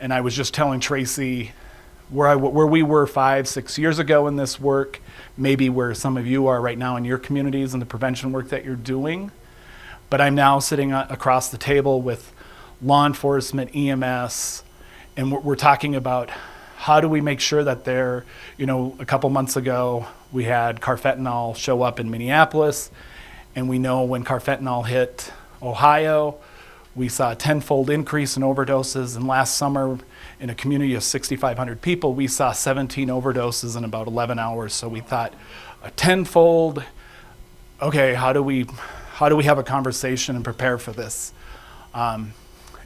And I was just telling Tracy where we were 5-6 years ago in this work, maybe where some of you are right now in your communities and the prevention work that you're doing. But I'm now sitting across the table with law enforcement, EMS, and we're talking about how do we make sure that they're, a couple months ago, we had carfentanil show up in Minneapolis, and we know when carfentanil hit Ohio, we saw a 10-fold increase in overdoses, and last summer, in a community of 6,500 people, we saw 17 overdoses in about 11 hours. So we thought, a 10-fold, okay, how do we have a conversation and prepare for this? And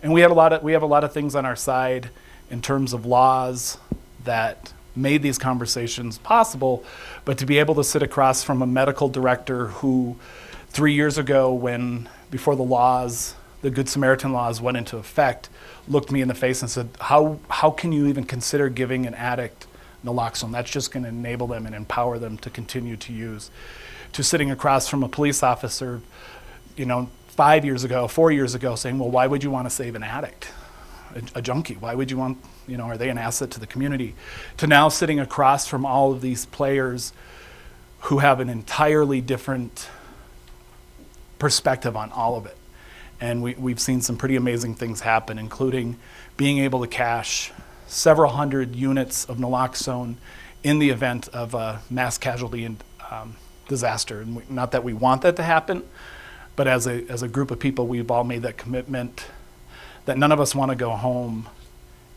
we have a lot of things on our side in terms of laws that made these conversations possible, but to be able to sit across from a medical director who 3 years ago, before the Good Samaritan laws went into effect, looked me in the face and said, how can you even consider giving an addict naloxone? That's just going to enable them and empower them to continue to use. To sitting across from a police officer, 4 years ago, saying, well, why would you want to save an addict, a junkie? Why would you want, are they an asset to the community? To now sitting across from all of these players who have an entirely different perspective on all of it. And we've seen some pretty amazing things happen, including being able to cache several hundred units of naloxone in the event of a mass casualty and disaster. And not that we want that to happen, but as a group of people, we've all made that commitment that none of us want to go home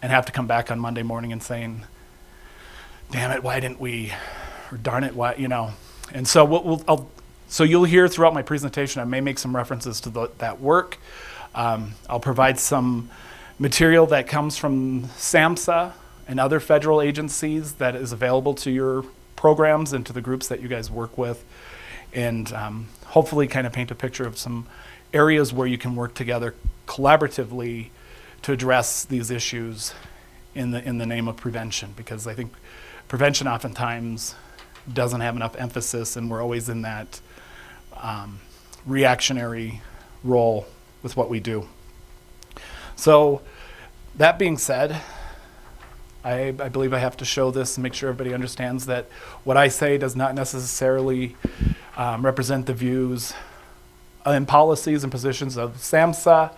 and have to come back on Monday morning and saying, damn it, why didn't we, or darn it, why, And so so you'll hear throughout my presentation, I may make some references to that work. I'll provide some material that comes from SAMHSA and other federal agencies that is available to your programs and to the groups that you guys work with, and hopefully kind of paint a picture of some areas where you can work together collaboratively to address these issues in the name of prevention, because I think prevention oftentimes doesn't have enough emphasis, and we're always in that reactionary role with what we do. So that being said, I believe I have to show this and make sure everybody understands that what I say does not necessarily represent the views and policies and positions of SAMHSA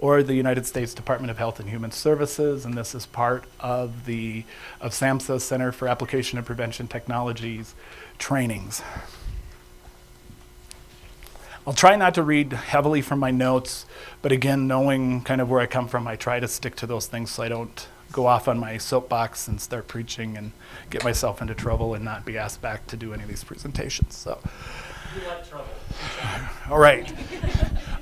or the United States Department of Health and Human Services, and this is part of SAMHSA's Center for Application and Prevention Technologies trainings. I'll try not to read heavily from my notes, but again, knowing kind of where I come from, I try to stick to those things so I don't go off on my soapbox and start preaching and get myself into trouble and not be asked back to do any of these presentations. So, you like trouble. All right.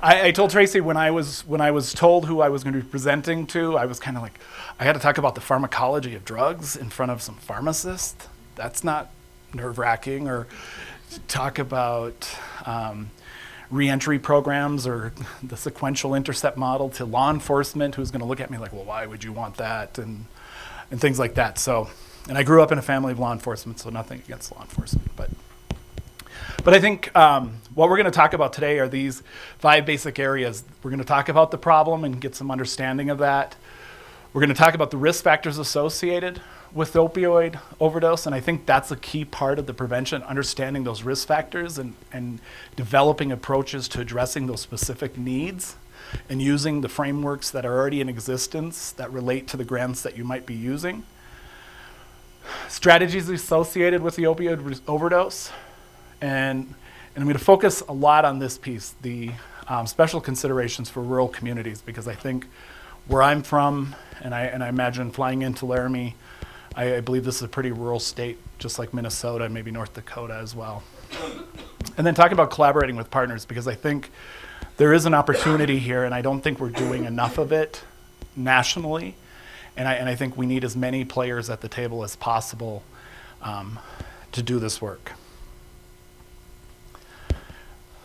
I told Tracy when I was told who I was going to be presenting to, I was kind of like, I got to talk about the pharmacology of drugs in front of some pharmacists. That's not nerve-wracking. Or talk about reentry programs or the sequential intercept model to law enforcement, who's going to look at me like, well, why would you want that, and things like that. So, and I grew up in a family of law enforcement, so nothing against law enforcement, but I think what we're going to talk about today are these 5 basic areas. We're going to talk about the problem and get some understanding of that. We're going to talk about the risk factors associated with opioid overdose, and I think that's a key part of the prevention, understanding those risk factors and developing approaches to addressing those specific needs and using the frameworks that are already in existence that relate to the grants that you might be using. Strategies associated with the opioid overdose, and I'm going to focus a lot on this piece, the special considerations for rural communities, because I think where I'm from, and I imagine flying into Laramie, I believe this is a pretty rural state, just like Minnesota, maybe North Dakota as well. And then talking about collaborating with partners, because I think there is an opportunity here, and I don't think we're doing enough of it nationally. And I think we need as many players at the table as possible to do this work.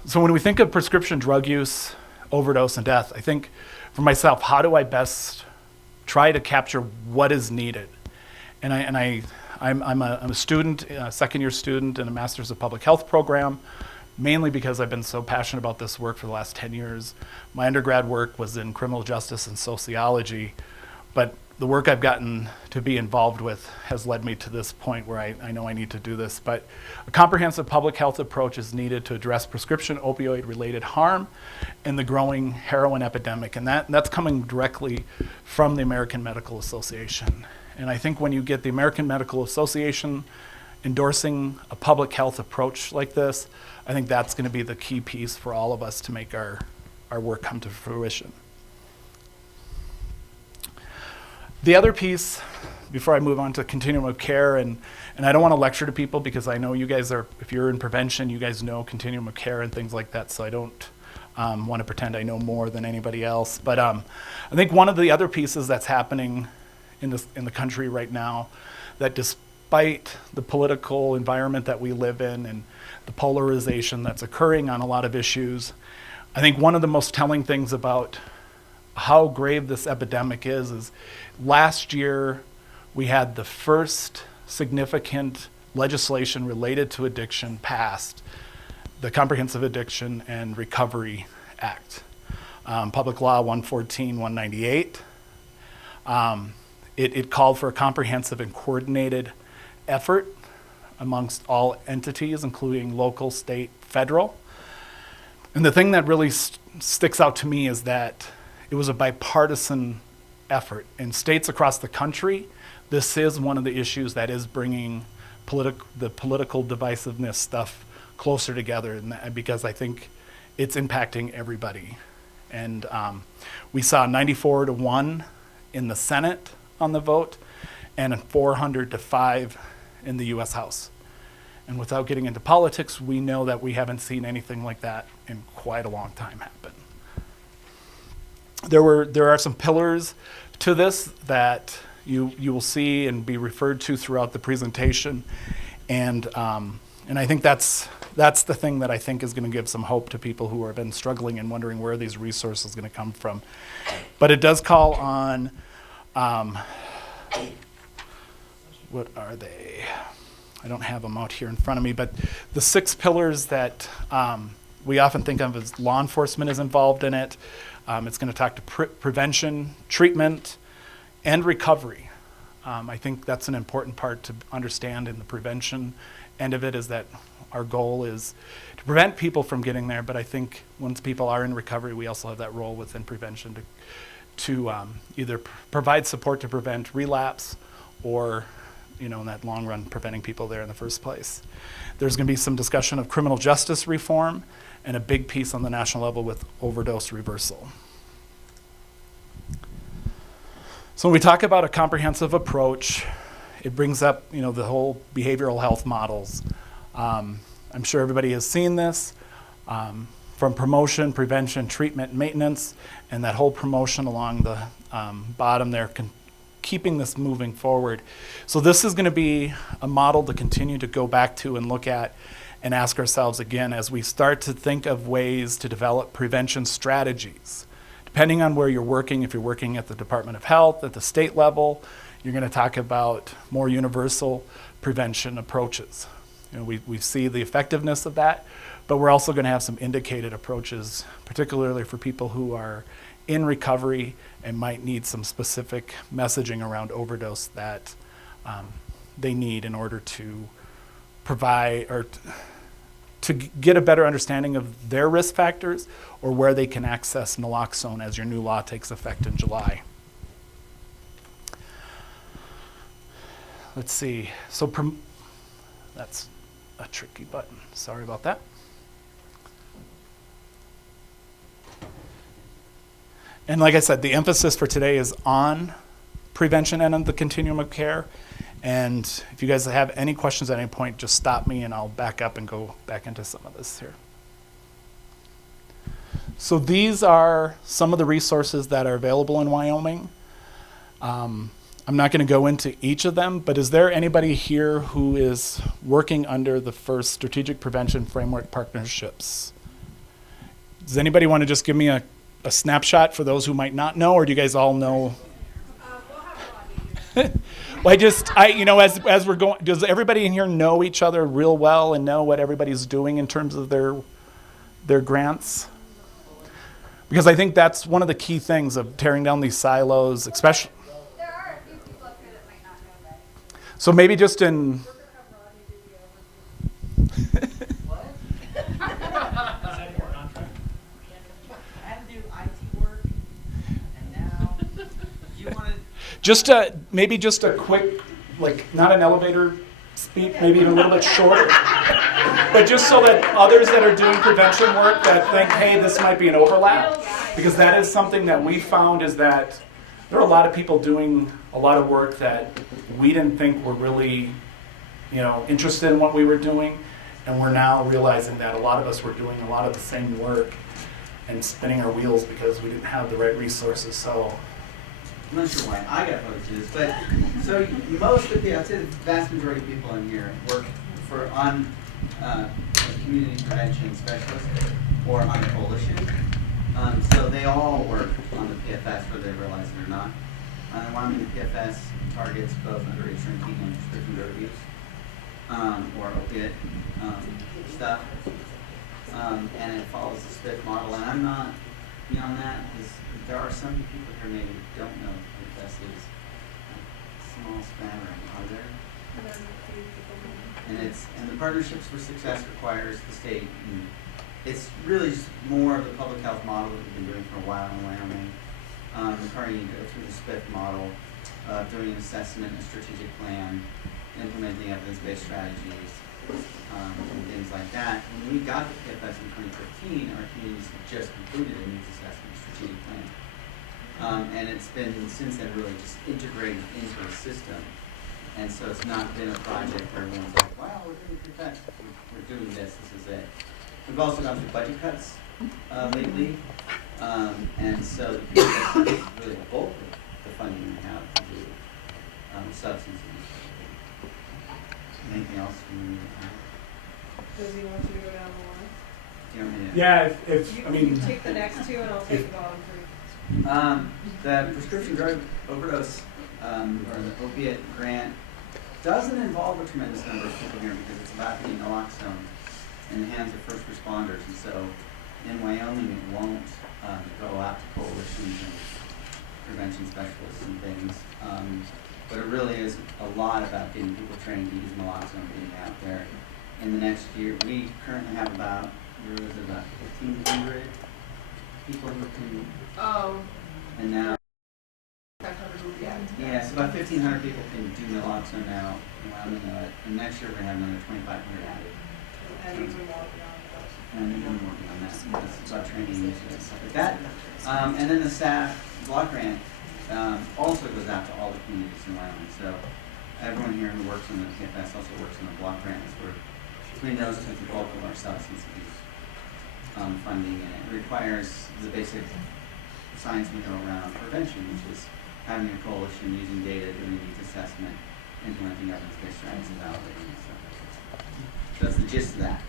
So when we think of prescription drug use, overdose, and death, I think for myself, how do I best try to capture what is needed? And I'm a student, a second-year student in a Master's of Public Health program, mainly because I've been so passionate about this work for the last 10 years. My undergrad work was in criminal justice and sociology, but the work I've gotten to be involved with has led me to this point where I know I need to do this. But a comprehensive public health approach is needed to address prescription opioid-related harm and the growing heroin epidemic. And that's coming directly from the American Medical Association. And I think when you get the American Medical Association endorsing a public health approach like this, I think that's going to be the key piece for all of us to make our work come to fruition. The other piece, before I move on to continuum of care, and I don't want to lecture to people because I know you guys are, if you're in prevention, you guys know continuum of care and things like that, so I don't want to pretend I know more than anybody else. But I think one of the other pieces that's happening in the country right now, that despite the political environment that we live in and the polarization that's occurring on a lot of issues, I think one of the most telling things about how grave this epidemic is last year we had the first significant legislation related to addiction passed, the Comprehensive Addiction and Recovery Act, Public Law 114-198. It called for a comprehensive and coordinated effort amongst all entities, including local, state, federal. And the thing that really sticks out to me is that it was a bipartisan effort. In states across the country, this is one of the issues that is bringing the political divisiveness stuff closer together, because I think it's impacting everybody. And we saw 94-1 in the Senate on the vote, and 400-5 in the U.S. House. And without getting into politics, we know that we haven't seen anything like that in quite a long time happen. There are some pillars to this that you will see and be referred to throughout the presentation, and I think that's the thing that I think is going to give some hope to people who have been struggling and wondering where these resources are going to come from. But it does call on, what are they? I don't have them out here in front of me, but the 6 pillars that we often think of as law enforcement is involved in it. It's going to talk to prevention, treatment, and recovery. I think that's an important part to understand in the prevention end of it, is that our goal is to prevent people from getting there, but I think once people are in recovery, we also have that role within prevention to either provide support to prevent relapse or, in that long run, preventing people there in the first place. There's going to be some discussion of criminal justice reform and a big piece on the national level with overdose reversal. So when we talk about a comprehensive approach, it brings up, the whole behavioral health models. I'm sure everybody has seen this, from promotion, prevention, treatment, maintenance, and that whole promotion along the bottom there, keeping this moving forward. So this is going to be a model to continue to go back to and look at and ask ourselves again as we start to think of ways to develop prevention strategies. Depending on where you're working, if you're working at the Department of Health, at the state level, you're going to talk about more universal prevention approaches. We see the effectiveness of that, but we're also going to have some indicated approaches, particularly for people who are in recovery and might need some specific messaging around overdose that they need in order to provide or to get a better understanding of their risk factors or where they can access naloxone as your new law takes effect in July. Let's see. So that's a tricky button. Sorry about that. And like I said, the emphasis for today is on prevention and on the continuum of care. And if you guys have any questions at any point, just stop me and I'll back up and go back into some of this here. So these are some of the resources that are available in Wyoming. I'm not going to go into each of them, but is there anybody here who is working under the first Strategic Prevention Framework partnerships? Does anybody want to just give me a snapshot for those who might not know, or do you guys all know? Well, as we're going, does everybody in here know each other real well and know what everybody's doing in terms of their grants? Because I think that's one of the key things of tearing down these silos, especially. There are So maybe just in. What? I had to do IT work, and now you want to. Just maybe just a quick, like not an elevator speak, maybe even a little bit shorter, but just so that others that are doing prevention work that think, hey, this might be an overlap, because that is something that we found is that there are a lot of people doing a lot of work that we didn't think were really, interested in what we were doing, and we're now realizing that a lot of us were doing a lot of the same work and spinning our wheels because we didn't have the right resources. So. I'm not sure why I got voted to this, but so most of the, I'd say the vast majority of people in here work on a community prevention specialist or on a coalition. So they all work on the PFS, whether they realize it or not. Wyoming PFS targets both underage drinking and prescription drug abuse, or opiate stuff, and it follows the SPIF model. And I'm not beyond that because there are some people here maybe who don't know what PFS is. Small smattering, are there? And the Partnerships for Success requires the state. And it's really just more of the public health model that we've been doing for a while in Wyoming. Requiring you to go through the SPIF model, doing an assessment, a strategic plan, implementing evidence-based strategies, and things like that. When we got the PFS in 2015, our communities had just completed a needs assessment strategic plan. And it's been since then really just integrated into the system. And so it's not been a project where everyone's like, wow, we're doing PFS, we're doing this is it. We've also gone through budget cuts lately. And so the PFS is really the bulk of the funding we have to do substance abuse. Anything else you need to add? Does he want you to go down the line? Do you want me to? Yeah, You take the next two and I'll take the bottom three. The prescription drug overdose or the opiate grant doesn't involve a tremendous number of people here because it's about getting naloxone in the hands of first responders. And so in Wyoming, it won't go out to coalitions and prevention specialists and things. But it really is a lot about getting people trained to use naloxone, getting out there. In the next year, we currently have about 1,500 people who can. And now. 500 Yeah, so about 1,500 people can do naloxone now in Wyoming. And next year, we're going to have another 2,500 added. and even more beyond those. And we've been working on that. That's about training initiatives and stuff like that. And then the staff block grant also goes out to all the communities in Wyoming. So everyone here who works on the PFS also works on the block grant. We're between those two, the bulk of our substance abuse funding, and it requires the basic science we know around prevention, which is having a coalition, using data, doing needs assessment, implementing evidence-based strategies, and validating and stuff. So that's the gist of that.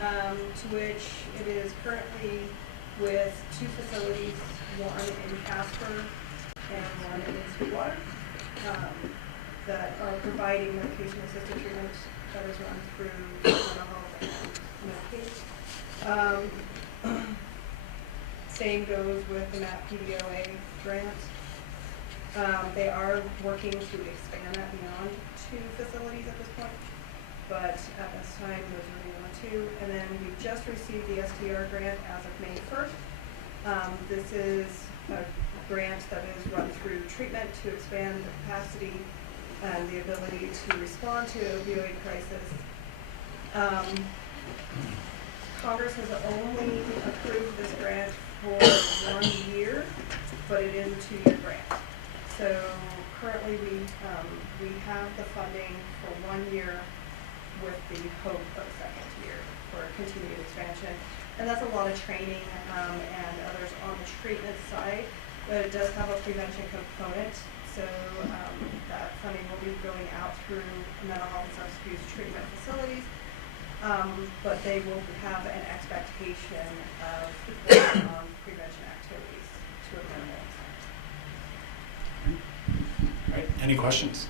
To which it is currently with 2 facilities, one in Casper and one in Sweetwater, that are providing medication-assisted treatment that is run through mental health and Medicaid. Same goes with the MAP PDOA grant. They are working to expand that beyond 2 facilities at this point, but at this time, those are the only 2. And then we just received the STR grant as of May 1st. This is a grant that is run through treatment to expand the capacity and the ability to respond to opioid crisis. Congress has only approved this grant for 1 year, but it is a 2-year grant. So currently we have the funding for 1 year with the hope of a 2nd year for continued expansion. And that's a lot of training and others on the treatment side, but it does have a prevention component. So that funding will be going out through mental health and substance abuse treatment facilities. But they will have an expectation of working on prevention activities to a minimal extent. All right. Any questions?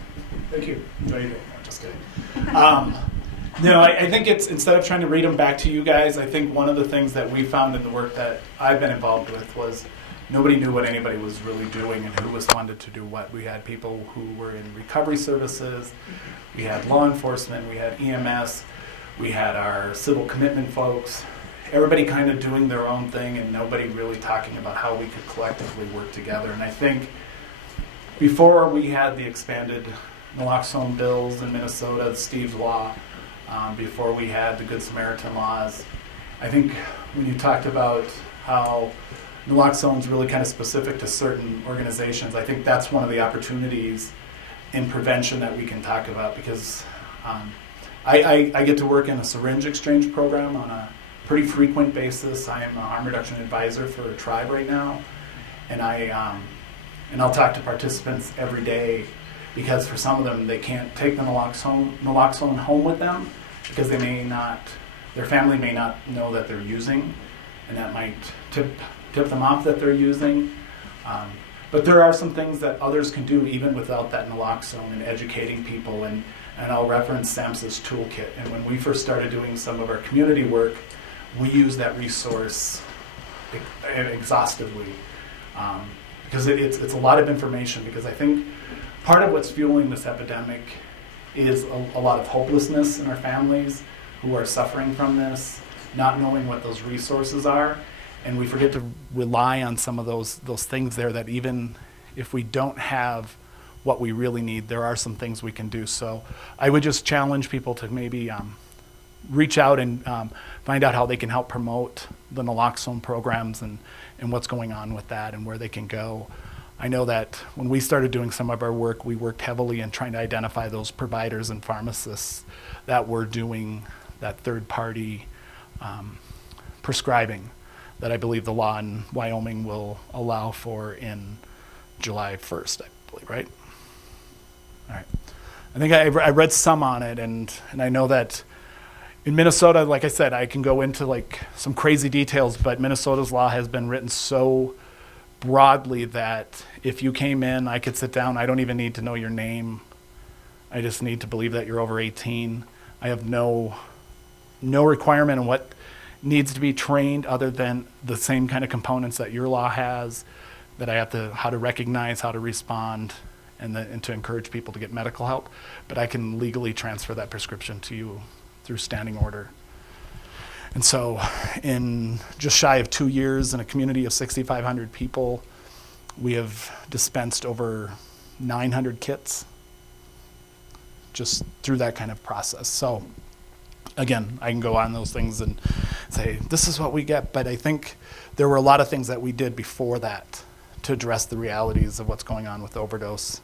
Thank you. Enjoy your day. No, just kidding. No, I think it's, instead of trying to read them back to you guys, I think one of the things that we found in the work that I've been involved with was nobody knew what anybody was really doing and who was funded to do what. We had people who were in recovery services, we had law enforcement, we had EMS, we had our civil commitment folks, everybody kind of doing their own thing and nobody really talking about how we could collectively work together. And I think before we had the expanded naloxone bills in Minnesota, Steve's law, before we had the Good Samaritan laws, I think when you talked about how naloxone is really kind of specific to certain organizations, I think that's one of the opportunities in prevention that we can talk about, because I get to work in a syringe exchange program on a pretty frequent basis. I am a harm reduction advisor for a tribe right now, and I'll talk to participants every day, because for some of them they can't take the naloxone home with them because their family may not know that they're using, and that might tip them off that they're using. But there are some things that others can do even without that naloxone, and educating people, and I'll reference SAMHSA's toolkit. And when we first started doing some of our community work, we used that resource exhaustively, because it's a lot of information, because I think part of what's fueling this epidemic is a lot of hopelessness in our families who are suffering from this, not knowing what those resources are. And we forget to rely on some of those things there, that even if we don't have what we really need, there are some things we can do. So I would just challenge people to maybe reach out and find out how they can help promote the naloxone programs and what's going on with that and where they can go. I know that when we started doing some of our work, we worked heavily in trying to identify those providers and pharmacists that were doing that third-party prescribing that I believe the law in Wyoming will allow for in July 1st, I believe, right? All right. I think I read some on it, and I know that in Minnesota, like I said, I can go into like some crazy details, but Minnesota's law has been written so broadly that if you came in, I could sit down. I don't even need to know your name. I just need to believe that you're over 18. I have no requirement on what needs to be trained other than the same kind of components that your law has, that I have to, how to recognize, how to respond, and to encourage people to get medical help. But I can legally transfer that prescription to you through standing order. And so in just shy of 2 years, in a community of 6,500 people, we have dispensed over 900 kits just through that kind of process. So again, I can go on those things and say, this is what we get, but I think there were a lot of things that we did before that to address the realities of what's going on with overdose,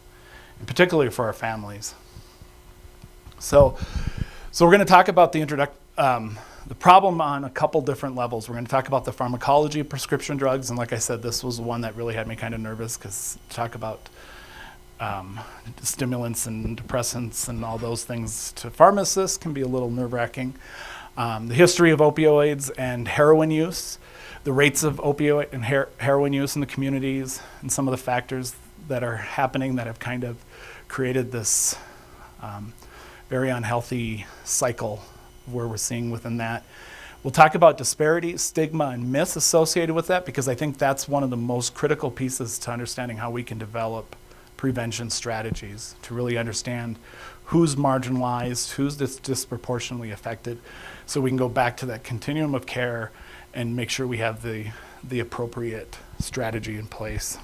and particularly for our families. So we're going to talk about the problem on a couple different levels. We're going to talk about the pharmacology of prescription drugs, and like I said, this was one that really had me kind of nervous, because talk about stimulants and depressants and all those things to pharmacists can be a little nerve-wracking. The history of opioids and heroin use, the rates of opioid and heroin use in the communities, and some of the factors that are happening that have kind of created this very unhealthy cycle where we're seeing within that. We'll talk about disparities, stigma, and myths associated with that, because I think that's one of the most critical pieces to understanding how we can develop prevention strategies, to really understand who's marginalized, who's disproportionately affected, so we can go back to that continuum of care and make sure we have the appropriate strategy in place.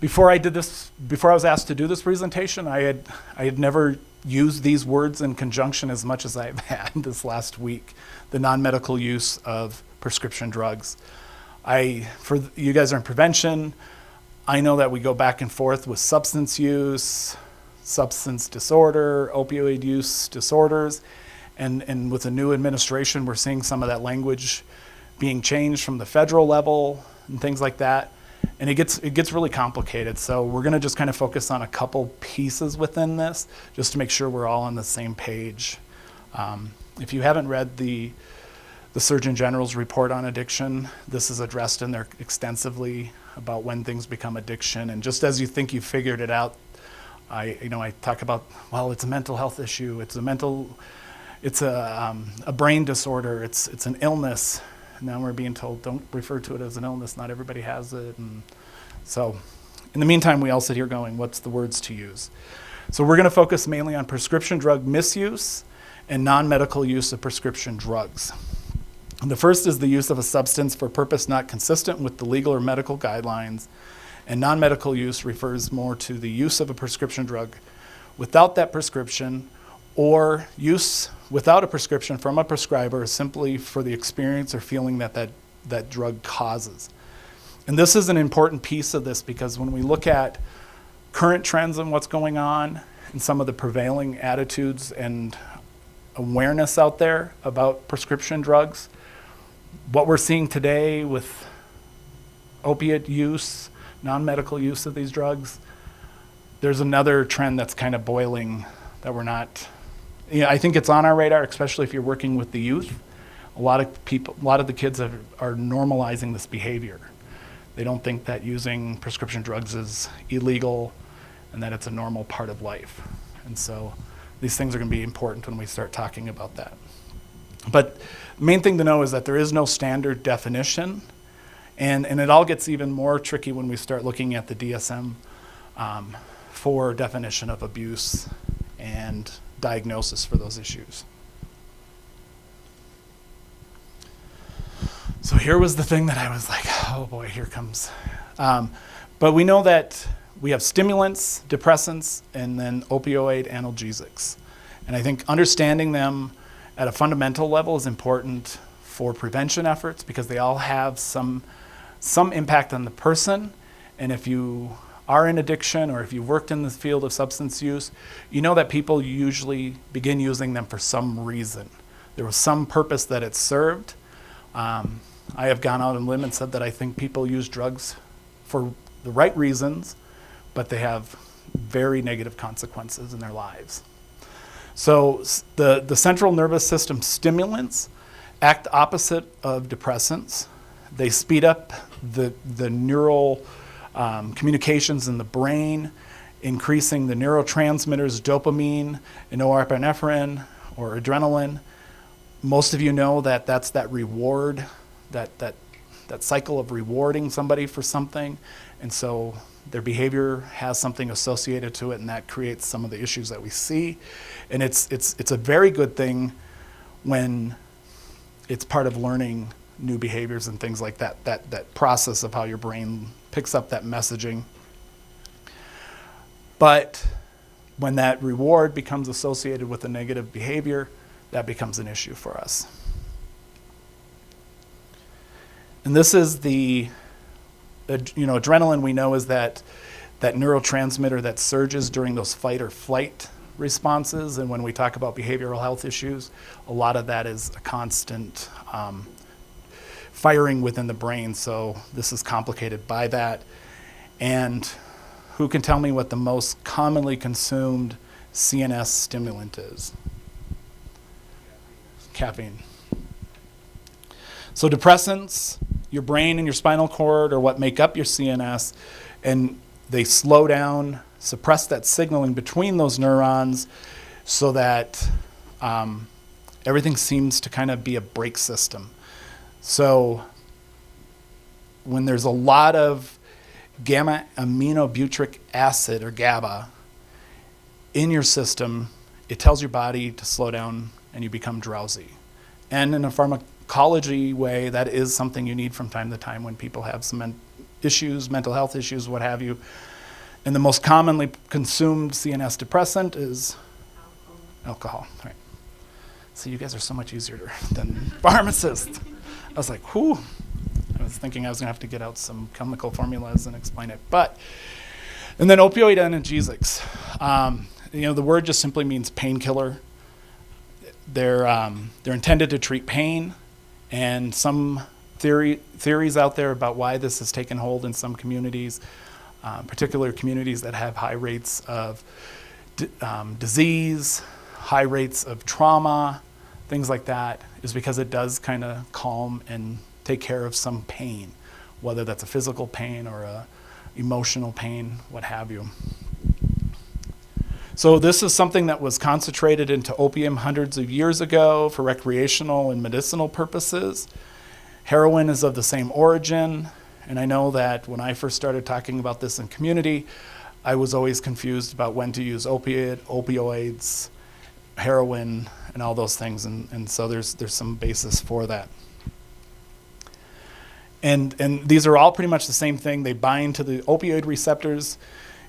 Before I was asked to do this presentation, I had never used these words in conjunction as much as I've had this last week, the non-medical use of prescription drugs. For you guys are in prevention, I know that we go back and forth with substance use, substance disorder, opioid use disorders, and with the new administration, we're seeing some of that language being changed from the federal level and things like that. And it gets really complicated. So we're going to just kind of focus on a couple pieces within this, just to make sure we're all on the same page. If you haven't read the Surgeon General's report on addiction, this is addressed in there extensively about when things become addiction. And just as you think you figured it out, I talk about, well, it's a mental health issue. It's a brain disorder. It's an illness. Now we're being told, don't refer to it as an illness. Not everybody has it. And so in the meantime, we all sit here going, what's the words to use? So we're going to focus mainly on prescription drug misuse and non-medical use of prescription drugs. And the first is the use of a substance for purpose not consistent with the legal or medical guidelines. And non-medical use refers more to the use of a prescription drug without that prescription, or use without a prescription from a prescriber simply for the experience or feeling that drug causes. And this is an important piece of this, because when we look at current trends and what's going on and some of the prevailing attitudes and awareness out there about prescription drugs, what we're seeing today with opiate use, non-medical use of these drugs, there's another trend that's kind of boiling that we're not, I think it's on our radar, especially if you're working with the youth. A lot of the kids are normalizing this behavior. They don't think that using prescription drugs is illegal and that it's a normal part of life. And so these things are going to be important when we start talking about that. But the main thing to know is that there is no standard definition, and it all gets even more tricky when we start looking at the DSM for definition of abuse and diagnosis for those issues. So here was the thing that I was like, oh boy, here comes. But we know that we have stimulants, depressants, and then opioid analgesics. And I think understanding them at a fundamental level is important for prevention efforts, because they all have some impact on the person. And if you are in addiction, or if you've worked in the field of substance use, you know that people usually begin using them for some reason. There was some purpose that it served. I have gone out on a limb and said that I think people use drugs for the right reasons, but they have very negative consequences in their lives. So the central nervous system stimulants act opposite of depressants. They speed up the neural communications in the brain, increasing the neurotransmitters dopamine and norepinephrine or adrenaline. Most of you know that that's that reward, that cycle of rewarding somebody for something. And so their behavior has something associated to it, and that creates some of the issues that we see. And it's a very good thing when it's part of learning new behaviors and things like that, that process of how your brain picks up that messaging. But when that reward becomes associated with a negative behavior, that becomes an issue for us. And this is adrenaline, we know, is that neurotransmitter that surges during those fight or flight responses. And when we talk about behavioral health issues, a lot of that is a constant firing within the brain. So this is complicated by that. And who can tell me what the most commonly consumed CNS stimulant is? Caffeine. So depressants, your brain and your spinal cord are what make up your CNS, and they slow down, suppress that signaling between those neurons so that everything seems to kind of be a brake system. So when there's a lot of gamma aminobutyric acid, or GABA, in your system, it tells your body to slow down and you become drowsy. And in a pharmacology way, that is something you need from time to time when people have some issues, mental health issues, what have you. And the most commonly consumed CNS depressant is alcohol. Right. See, you guys are so much easier than pharmacists. I was like, whew. I was thinking I was going to have to get out some chemical formulas and explain it. And then opioid analgesics. The word just simply means painkiller. They're intended to treat pain, and some theories out there about why this has taken hold in some communities, particular communities that have high rates of disease, high rates of trauma, things like that, is because it does kind of calm and take care of some pain, whether that's a physical pain or a emotional pain, what have you. So this is something that was concentrated into opium hundreds of years ago for recreational and medicinal purposes. Heroin is of the same origin, and I know that when I first started talking about this in community, I was always confused about when to use opioids, heroin, and all those things, and so there's some basis for that. And these are all pretty much the same thing. They bind to the opioid receptors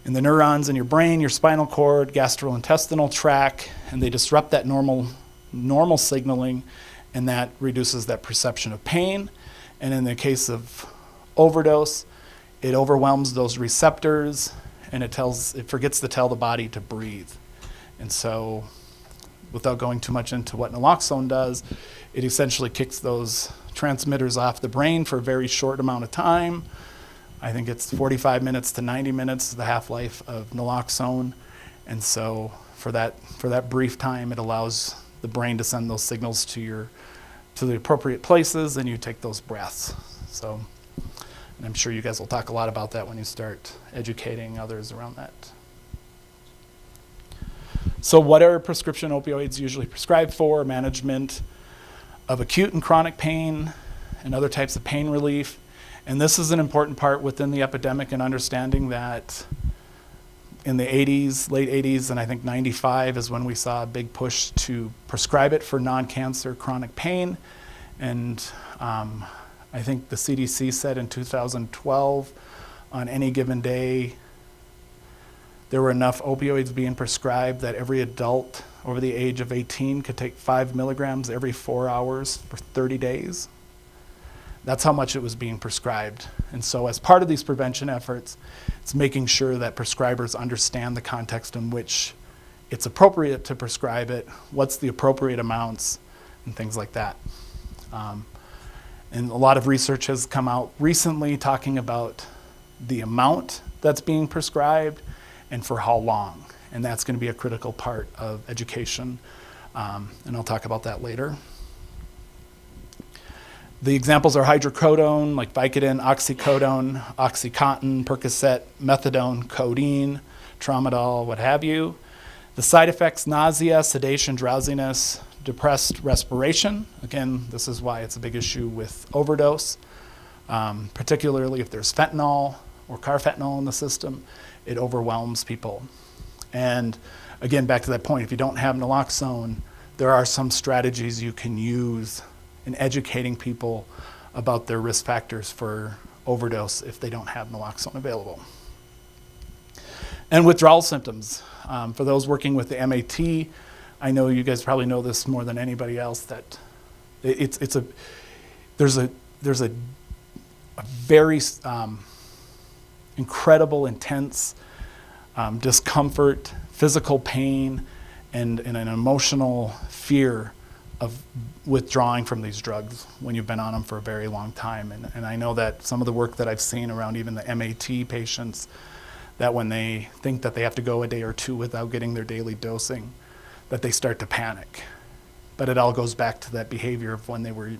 in the neurons in your brain, your spinal cord, gastrointestinal tract, and they disrupt that normal signaling, and that reduces that perception of pain. And in the case of overdose, it overwhelms those receptors, and it forgets to tell the body to breathe. And so, without going too much into what naloxone does, it essentially kicks those transmitters off the brain for a very short amount of time. I think it's 45 minutes to 90 minutes, the half-life of naloxone. And so for that brief time, it allows the brain to send those signals to the appropriate places, and you take those breaths. So, and I'm sure you guys will talk a lot about that when you start educating others around that. So what are prescription opioids usually prescribed for? Management of acute and chronic pain and other types of pain relief. And this is an important part within the epidemic, and understanding that in the 80s, late 80s, and I think 95 is when we saw a big push to prescribe it for non-cancer chronic pain. And I think the CDC said in 2012, on any given day, there were enough opioids being prescribed that every adult over the age of 18 could take 5 milligrams every 4 hours for 30 days. That's how much it was being prescribed. And so as part of these prevention efforts, it's making sure that prescribers understand the context in which it's appropriate to prescribe it, what's the appropriate amounts, and things like that. And a lot of research has come out recently talking about the amount that's being prescribed and for how long. And that's going to be a critical part of education. And I'll talk about that later. The examples are hydrocodone, like Vicodin, oxycodone, OxyContin, Percocet, methadone, codeine, tramadol, what have you. The side effects: nausea, sedation, drowsiness, depressed respiration. Again, this is why it's a big issue with overdose, particularly if there's fentanyl or carfentanil in the system. It overwhelms people. And again, back to that point, if you don't have naloxone, there are some strategies you can use in educating people about their risk factors for overdose if they don't have naloxone available. And withdrawal symptoms. For those working with the MAT, I know you guys probably know this more than anybody else, that there's a very incredible, intense discomfort, physical pain, and an emotional fear of withdrawing from these drugs when you've been on them for a very long time. And I know that some of the work that I've seen around even the MAT patients, that when they think that they have to go a day or two without getting their daily dosing, that they start to panic. But it all goes back to that behavior of when they were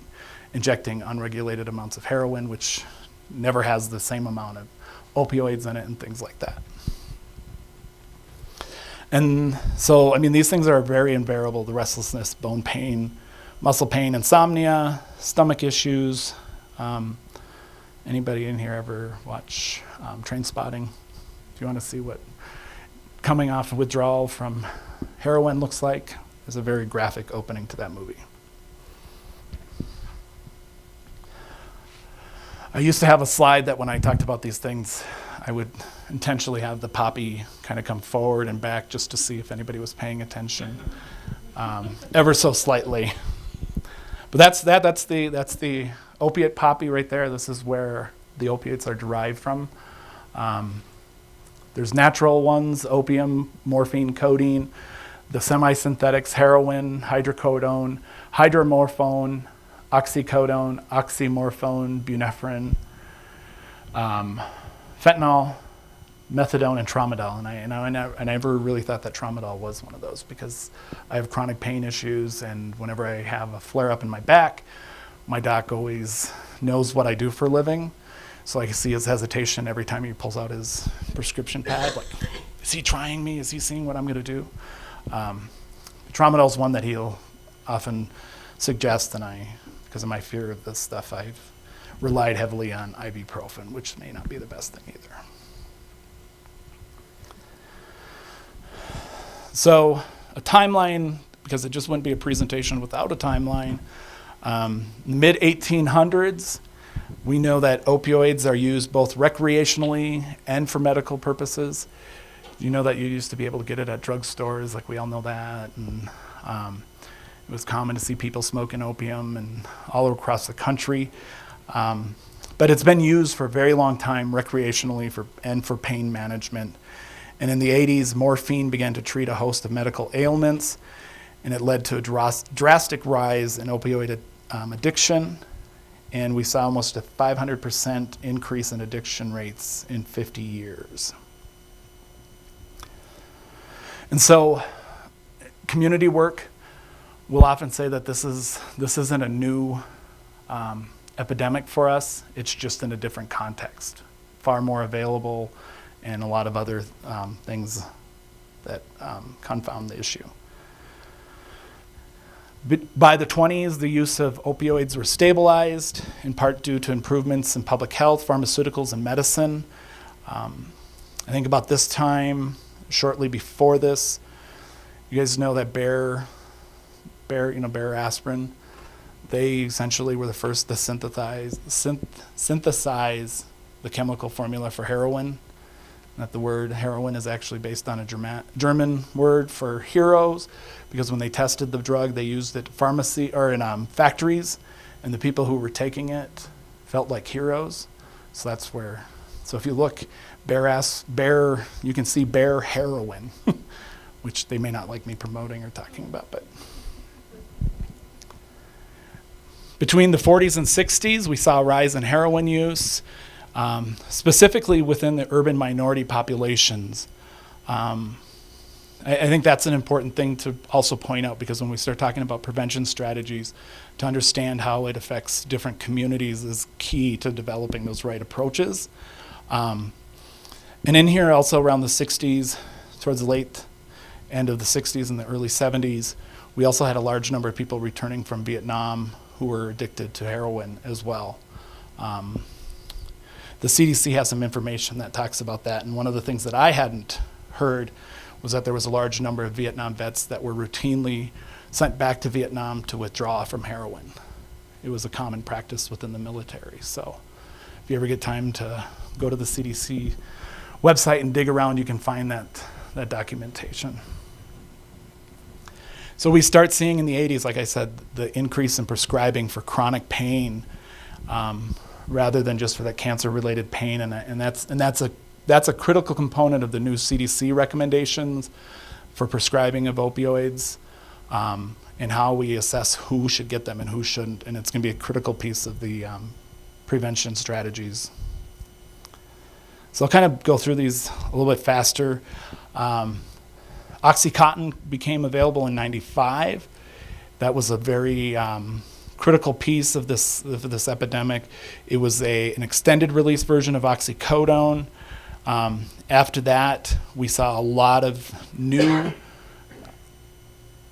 injecting unregulated amounts of heroin, which never has the same amount of opioids in it and things like that. And so, I mean, these things are very unbearable: the restlessness, bone pain, muscle pain, insomnia, stomach issues. Anybody in here ever watch Trainspotting? If you want to see what coming off of withdrawal from heroin looks like, there's a very graphic opening to that movie. I used to have a slide that when I talked about these things, I would intentionally have the poppy kind of come forward and back just to see if anybody was paying attention, ever so slightly. But that's the opiate poppy right there. This is where the opiates are derived from. There's natural ones: opium, morphine, codeine. The semi-synthetics: heroin, hydrocodone, hydromorphone, oxycodone, oxymorphone, bunephrine, fentanyl, methadone, and tramadol. And I never really thought that tramadol was one of those, because I have chronic pain issues, and whenever I have a flare-up in my back, my doc always knows what I do for a living. So I can see his hesitation every time he pulls out his prescription pad. Like, is he trying me? Is he seeing what I'm going to do? Tramadol is one that he'll often suggest, and I because of my fear of this stuff, I've relied heavily on ibuprofen, which may not be the best thing either. So a timeline, because it just wouldn't be a presentation without a timeline. Mid-1800s, we know that opioids are used both recreationally and for medical purposes. You know that you used to be able to get it at drugstores, like we all know that. And it was common to see people smoking opium and all across the country. But it's been used for a very long time recreationally and for pain management. And in the 80s, morphine began to treat a host of medical ailments, and it led to a drastic rise in opioid addiction. And we saw almost a 500% increase in addiction rates in 50 years. And so community work, we'll often say that this isn't a new epidemic for us. It's just in a different context, far more available, and a lot of other things that confound the issue. By the 20s, the use of opioids were stabilized, in part due to improvements in public health, pharmaceuticals, and medicine. I think about this time, shortly before this, you guys know that Bayer aspirin, they essentially were the first to synthesize the chemical formula for heroin. That the word heroin is actually based on a German word for heroes, because when they tested the drug, they used it in factories, and the people who were taking it felt like heroes. So that's where. So if you look, Bayer, you can see Bayer heroin, which they may not like me promoting or talking about, but. Between the 40s and 60s, we saw a rise in heroin use. Specifically within the urban minority populations. I think that's an important thing to also point out, because when we start talking about prevention strategies, to understand how it affects different communities is key to developing those right approaches. And in here also around the 60s, towards the late end of the 60s and the early 70s, we also had a large number of people returning from Vietnam who were addicted to heroin as well. The CDC has some information that talks about that, and one of the things that I hadn't heard was that there was a large number of Vietnam vets that were routinely sent back to Vietnam to withdraw from heroin. It was a common practice within the military. So if you ever get time to go to the CDC website and dig around, you can find that documentation. So we start seeing in the 80s, like I said, the increase in prescribing for chronic pain, rather than just for that cancer-related pain, and that's a critical component of the new CDC recommendations for prescribing of opioids, and how we assess who should get them and who shouldn't, and it's going to be a critical piece of the prevention strategies. So I'll kind of go through these a little bit faster. OxyContin became available in '95. That was a very critical piece of this epidemic. It was an extended release version of oxycodone. After that, we saw a lot of new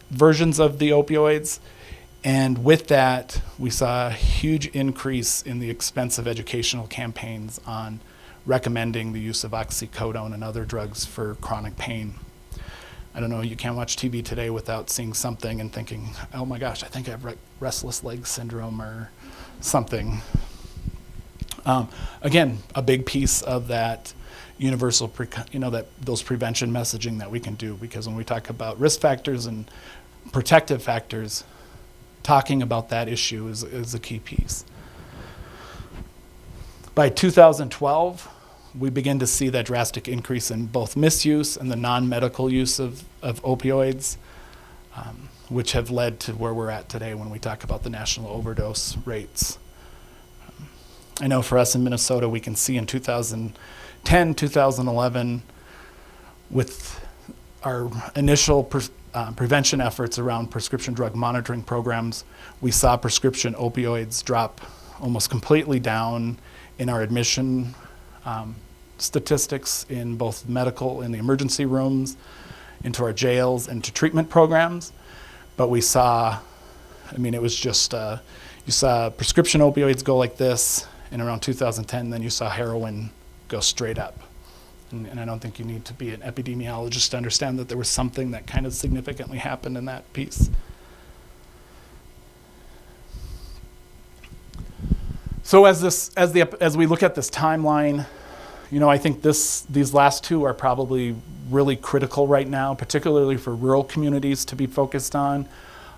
versions of the opioids, and with that, we saw a huge increase in the expense of educational campaigns on recommending the use of oxycodone and other drugs for chronic pain. I don't know, you can't watch TV today without seeing something and thinking, oh my gosh, I think I have restless leg syndrome or something. Again, a big piece of that universal, those prevention messaging that we can do, because when we talk about risk factors and protective factors, talking about that issue is a key piece. By 2012, we begin to see that drastic increase in both misuse and the non-medical use of opioids, which have led to where we're at today when we talk about the national overdose rates. I know for us in Minnesota, we can see in 2010, 2011, with our initial prevention efforts around prescription drug monitoring programs, we saw prescription opioids drop almost completely down in our admission statistics in both medical, in the emergency rooms, into our jails, and to treatment programs. But we saw, it was just, You saw prescription opioids go like this in around 2010, then you saw heroin go straight up. And I don't think you need to be an epidemiologist to understand that there was something that kind of significantly happened in that piece. So as we look at this timeline, I think these last two are probably really critical right now, particularly for rural communities to be focused on.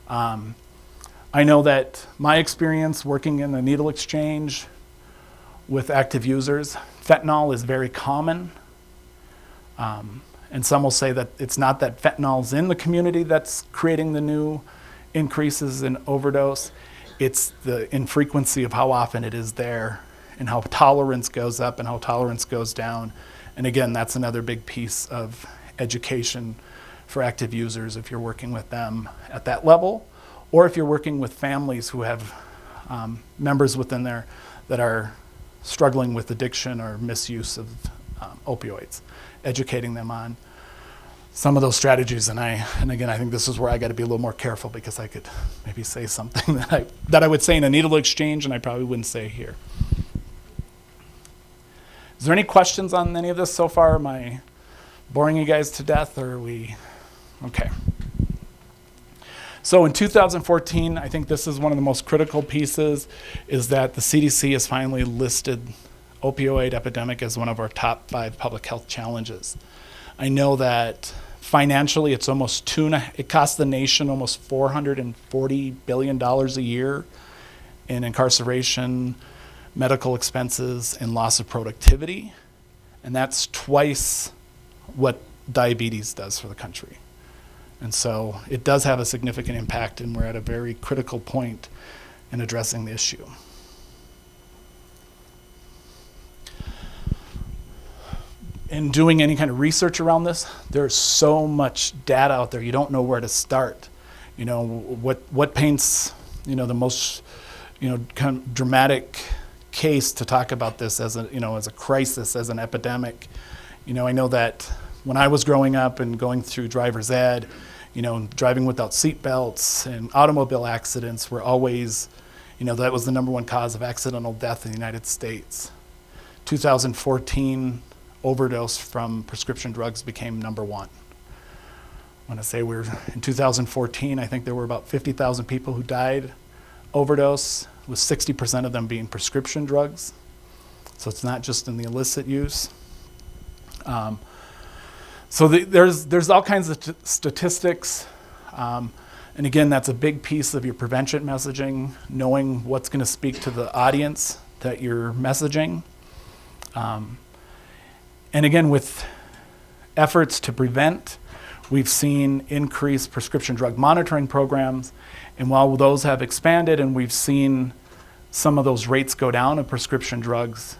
I know that my experience working in the needle exchange with active users, fentanyl is very common. And some will say that it's not that fentanyl's in the community that's creating the new increases in overdose. It's the infrequency of how often it is there and how tolerance goes up and how tolerance goes down. And again, that's another big piece of education for active users if you're working with them at that level, or if you're working with families who have members within there that are struggling with addiction or misuse of opioids, educating them on some of those strategies. And again, I think this is where I got to be a little more careful, because I could maybe say something that I would say in a needle exchange and I probably wouldn't say here. Is there any questions on any of this so far? Am I boring you guys to death, or are we okay? So in 2014, I think this is one of the most critical pieces, is that the CDC has finally listed opioid epidemic as one of our top 5 public health challenges. I know that financially it's it costs the nation almost $440 billion a year in incarceration, medical expenses, and loss of productivity. And that's twice what diabetes does for the country. And so it does have a significant impact, and we're at a very critical point in addressing the issue. In doing any kind of research around this, there's so much data out there, you don't know where to start. What paints, the most, kind of dramatic case to talk about this as a crisis, as an epidemic. I know that when I was growing up and going through driver's ed, driving without seat belts and automobile accidents were always, that was the number one cause of accidental death in the United States. 2014, overdose from prescription drugs became number one. I want to say in 2014, I think there were about 50,000 people who died overdose, with 60% of them being prescription drugs. So it's not just in the illicit use. There's all kinds of statistics. And again, that's a big piece of your prevention messaging, knowing what's going to speak to the audience that you're messaging. And again, with efforts to prevent, we've seen increased prescription drug monitoring programs. And while those have expanded and we've seen some of those rates go down of prescription drugs,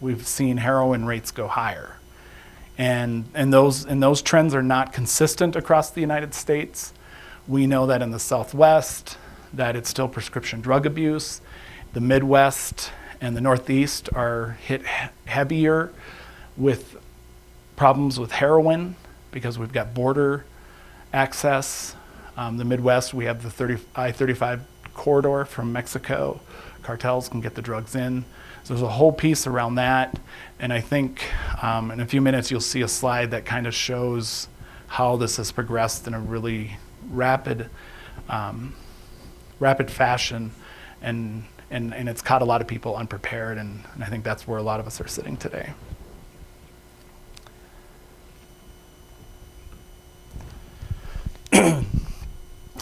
we've seen heroin rates go higher. And those trends are not consistent across the United States. We know that in the Southwest, that it's still prescription drug abuse. The Midwest and the Northeast are hit heavier with problems with heroin, because we've got border access. The Midwest, we have the I-35 corridor from Mexico. Cartels can get the drugs in. So there's a whole piece around that. And I think in a few minutes you'll see a slide that kind of shows how this has progressed in a really rapid fashion. And it's caught a lot of people unprepared. And I think that's where a lot of us are sitting today.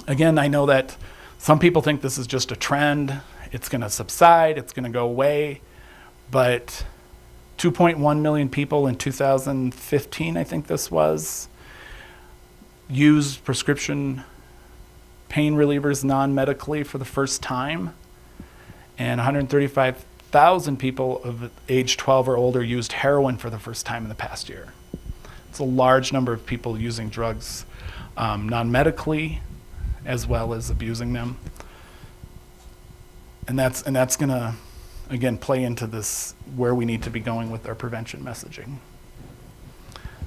Again, I know that some people think this is just a trend. It's going to subside. It's going to go away. But 2.1 million people in 2015, I think this was, used prescription pain relievers non-medically for the first time. And 135,000 people of age 12 or older used heroin for the first time in the past year. It's a large number of people using drugs non-medically, as well as abusing them. And that's going to, again, play into this, where we need to be going with our prevention messaging.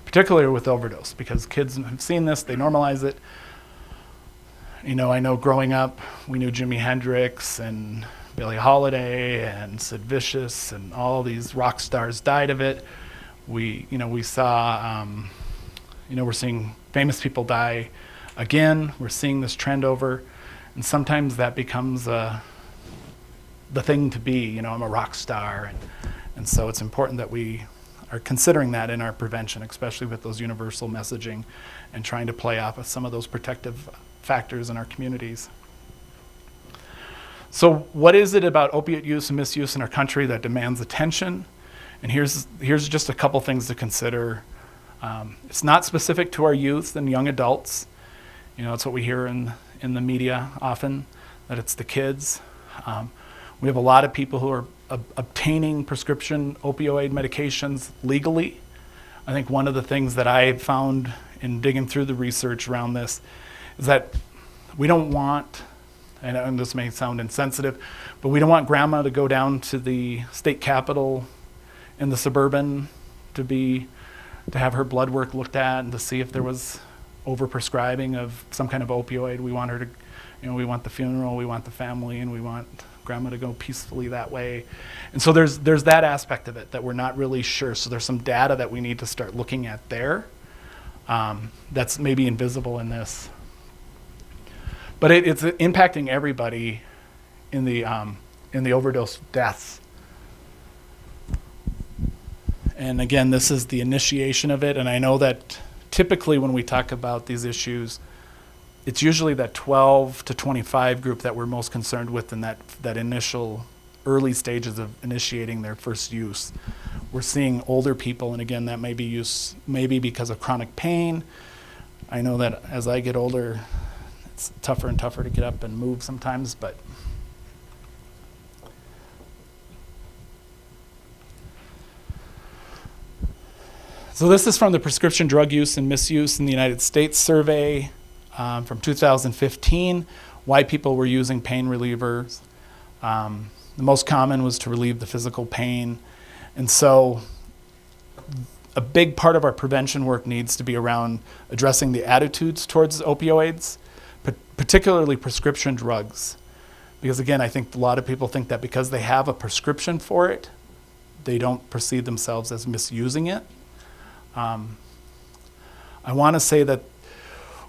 Particularly with overdose, because kids have seen this, they normalize it. I know growing up, we knew Jimi Hendrix and Billie Holiday and Sid Vicious and all these rock stars died of it. We saw, we're seeing famous people die again. We're seeing this trend over, and sometimes that becomes the thing to be. I'm a rock star, and so it's important that we are considering that in our prevention, especially with those universal messaging and trying to play off of some of those protective factors in our communities. So what is it about opiate use and misuse in our country that demands attention? And here's just a couple things to consider. It's not specific to our youth and young adults. It's what we hear in the media often, that it's the kids. We have a lot of people who are obtaining prescription opioid medications legally. I think one of the things that I found in digging through the research around this is that we don't want, and this may sound insensitive, but we don't want grandma to go down to the state capitol in the Suburban to have her blood work looked at and to see if there was overprescribing of some kind of opioid. We want her to, we want the funeral, we want the family, and we want grandma to go peacefully that way. And so there's that aspect of it that we're not really sure. So there's some data that we need to start looking at there that's maybe invisible in this. But it's impacting everybody in the overdose deaths. And again, this is the initiation of it. And I know that typically when we talk about these issues, it's usually that 12 to 25 group that we're most concerned with in that initial early stages of initiating their first use. We're seeing older people, and again, that may be because of chronic pain. I know that as I get older, it's tougher and tougher to get up and move sometimes, but so this is from the Prescription Drug Use and Misuse in the United States survey from 2015, why people were using pain relievers. The most common was to relieve the physical pain. And so a big part of our prevention work needs to be around addressing the attitudes towards opioids, particularly prescription drugs. Because again, I think a lot of people think that because they have a prescription for it, they don't perceive themselves as misusing it. I want to say that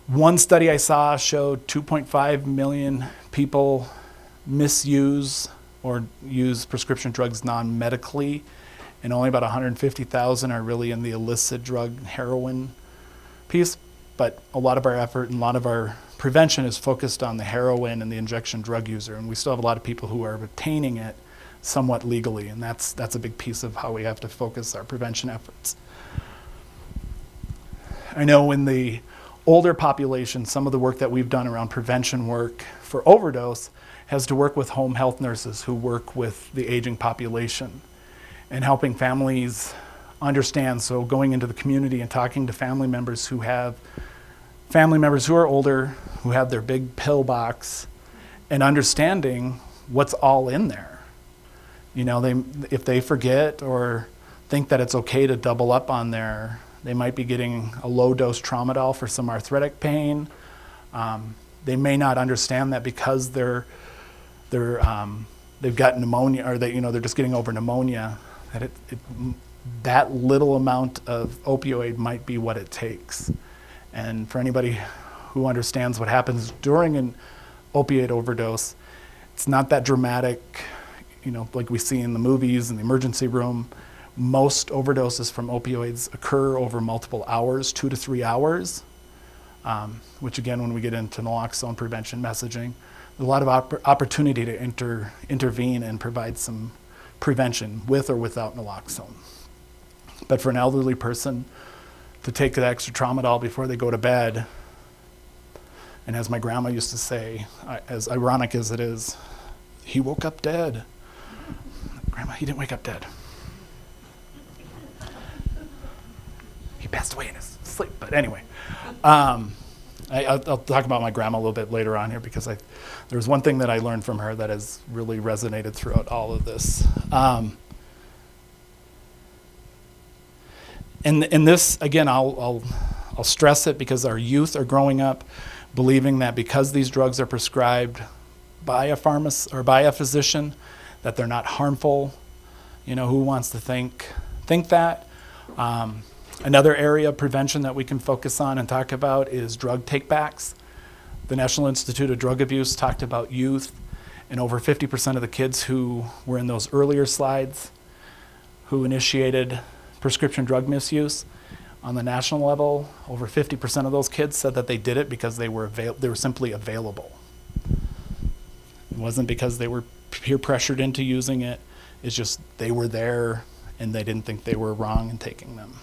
one study I saw showed 2.5 million people misuse or use prescription drugs non-medically, and only about 150,000 are really in the illicit drug heroin piece. But a lot of our effort and a lot of our prevention is focused on the heroin and the injection drug user, and we still have a lot of people who are obtaining it somewhat legally, and that's a big piece of how we have to focus our prevention efforts. I know in the older population, some of the work that we've done around prevention work for overdose has to work with home health nurses who work with the aging population and helping families understand. So going into the community and talking to family members who are older, who have their big pill box, and understanding what's all in there. If they forget or think that it's okay to double up on they might be getting a low-dose tramadol for some arthritic pain. They may not understand that because they've got pneumonia, or they're just getting over pneumonia, that that little amount of opioid might be what it takes. And for anybody who understands what happens during an opioid overdose, it's not that dramatic, like we see in the movies in the emergency room. Most overdoses from opioids occur over multiple hours, 2 to 3 hours, which again, when we get into naloxone prevention messaging, there's a lot of opportunity to intervene and provide some prevention with or without naloxone. But for an elderly person to take the extra tramadol before they go to bed, and as my grandma used to say, as ironic as it is, he woke up dead. Grandma, he didn't wake up dead. He passed away in his sleep. But anyway, I'll talk about my grandma a little bit later on here, because there was one thing that I learned from her that has really resonated throughout all of this. And this, again, I'll stress it because our youth are growing up, believing that because these drugs are prescribed by a pharmacist or by a physician, that they're not harmful. Who wants to think that? Another area of prevention that we can focus on and talk about is drug takebacks. The National Institute of Drug Abuse talked about youth, and over 50% of the kids who were in those earlier slides who initiated prescription drug misuse on the national level, over 50% of those kids said that they did it because they were simply available. It wasn't because they were peer pressured into using it. It's just they were there and they didn't think they were wrong in taking them.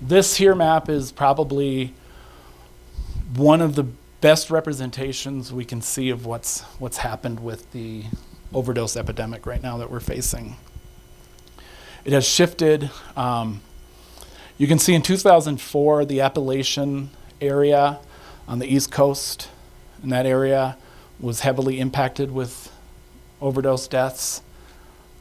This here map is probably one of the best representations we can see of what's happened with the overdose epidemic right now that we're facing. It has shifted. You can see in 2004, the Appalachian area on the East Coast, in that area, was heavily impacted with overdose deaths.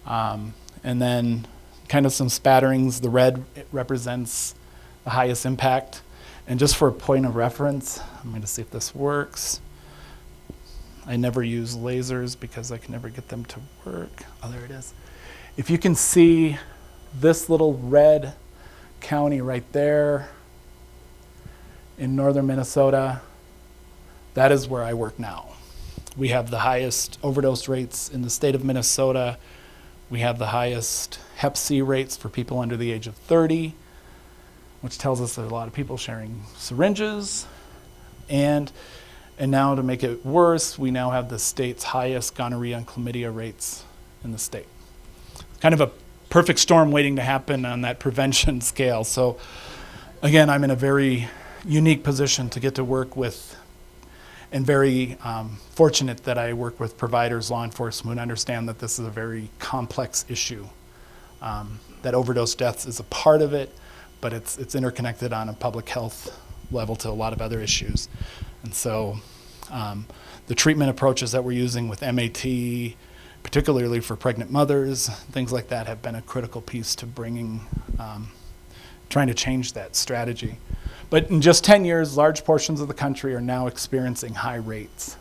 And then kind of some spatterings. The red represents the highest impact. And just for a point of reference, I'm going to see if this works. I never use lasers because I can never get them to work. Oh, there it is. If you can see this little red county right there in northern Minnesota, that is where I work now. We have the highest overdose rates in the state of Minnesota. We have the highest Hep C rates for people under the age of 30, which tells us there's a lot of people sharing syringes. And now to make it worse, we now have the state's highest gonorrhea and chlamydia rates in the state. Kind of a perfect storm waiting to happen on that prevention scale. So again, I'm in a very unique position to get to work with, and very fortunate that I work with providers, law enforcement, who understand that this is a very complex issue. That overdose deaths is a part of it, but it's interconnected on a public health level to a lot of other issues. And so the treatment approaches that we're using with MAT, particularly for pregnant mothers, things like that, have been a critical piece to trying to change that strategy. But in just 10 years, large portions of the country are now experiencing high rates.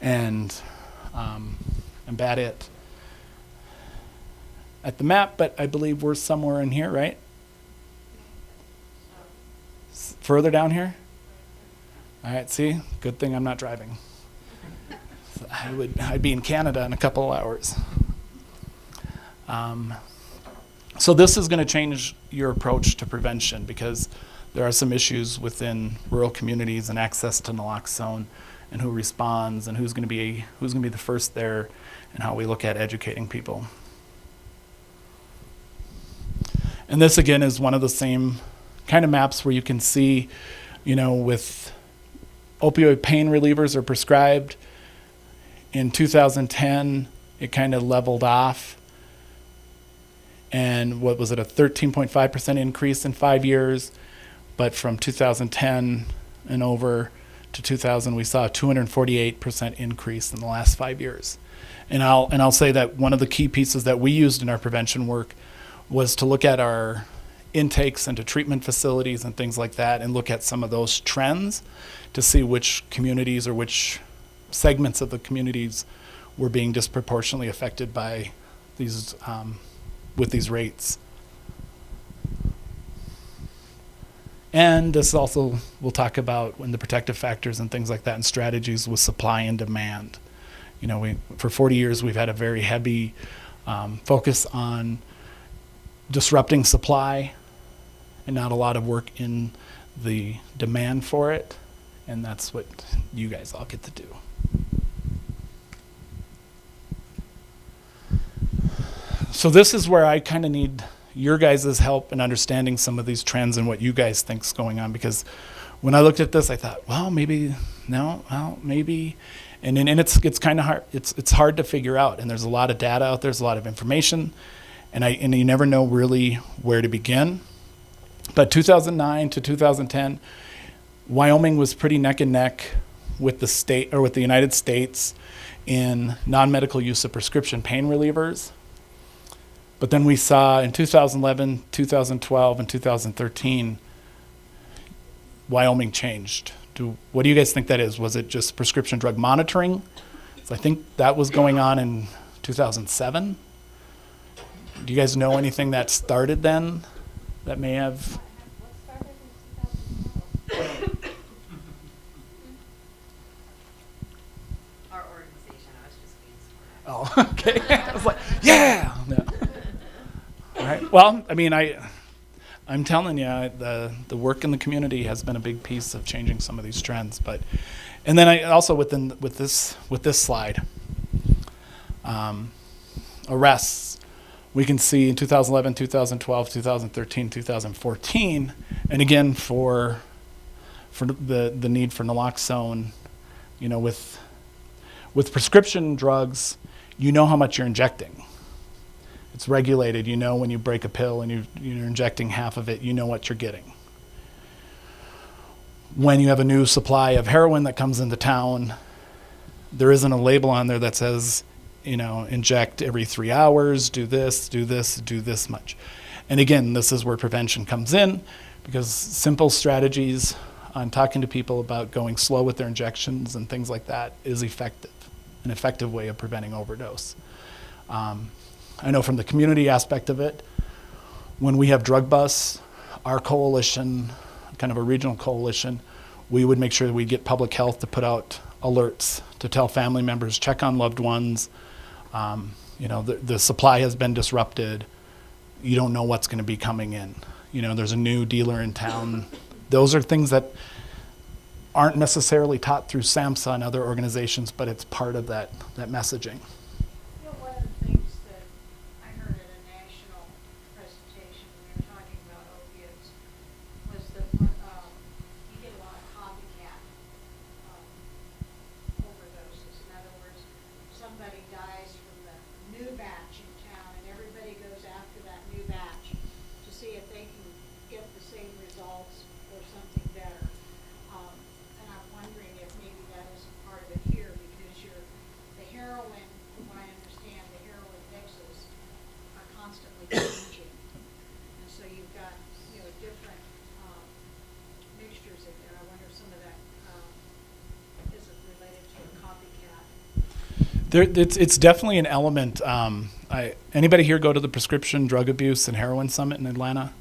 And I'm bad at the map, but I believe we're somewhere in here, right? Further down here? All right, see? Good thing I'm not driving. So I'd be in Canada in a couple of hours. So this is going to change your approach to prevention, because there are some issues within rural communities and access to naloxone and who responds and who's going to be the first there, and how we look at educating people. And this again is one of the same kind of maps where you can see, with opioid pain relievers are prescribed. In 2010, it kind of leveled off. And what was it, a 13.5% increase in 5 years? But from 2010 and over to 2000, we saw a 248% increase in the last 5 years. And I'll say that one of the key pieces that we used in our prevention work was to look at our intakes into treatment facilities and things like that, and look at some of those trends to see which communities or which segments of the communities were being disproportionately affected by these with these rates. And this also, we'll talk about when the protective factors and things like that, and strategies with supply and demand. For 40 years, we've had a very heavy focus on disrupting supply, and not a lot of work in the demand for it. And that's what you guys all get to do. So this is where I kind of need your guys' help in understanding some of these trends and what you guys think is going on. Because when I looked at this, I thought, well, maybe, no, well, maybe. And it's kind of hard. It's hard to figure out. And there's a lot of data out there. There's a lot of information. And you never know really where to begin. But 2009 to 2010, Wyoming was pretty neck and neck with the state, or with the United States, in non-medical use of prescription pain relievers. But then we saw in 2011, 2012, and 2013, Wyoming changed? What do you guys think that is? Was it just prescription drug monitoring? So I think that was going on in 2007. Do you guys know anything that started then that may have? Our organization, I was just being smart. Oh, okay. I was like, yeah. No. All right. Well, I mean, I'm telling you, the work in the community has been a big piece of changing some of these trends. But, and then I also with this slide, arrests. We can see in 2011, 2012, 2013, 2014, and again for the need for naloxone, with prescription drugs, you know how much you're injecting. It's regulated. You know when you break a pill and you're injecting half of it, you know what you're getting. When you have a new supply of heroin that comes into town, there isn't a label on there that says, inject every 3 hours, do this much. And again, this is where prevention comes in, because simple strategies on talking to people about going slow with their injections and things like that is an effective way of preventing overdose. I know from the community aspect of it, when we have drug busts, our coalition, kind of a regional coalition, we would make sure that we get public health to put out alerts to tell family members, check on loved ones. The supply has been disrupted. You don't know what's going to be coming in. There's a new dealer in town. Those are things that aren't necessarily taught through SAMHSA and other organizations, but it's part of that messaging. One of the things that I heard at a national presentation when they were talking about opiates was that you get a lot of copycat overdoses. In other words, somebody dies from the new batch in town, and everybody goes after that new batch to see if they can get the same results or something better. And I'm wondering if maybe that isn't part of it here, because the heroin, from what I understand, the heroin mixes are constantly changing. And so you've got, different mixtures in there. I wonder if some of that isn't related to a copycat. It's definitely an element. Anybody here go to the Prescription Drug Abuse and Heroin Summit in Atlanta?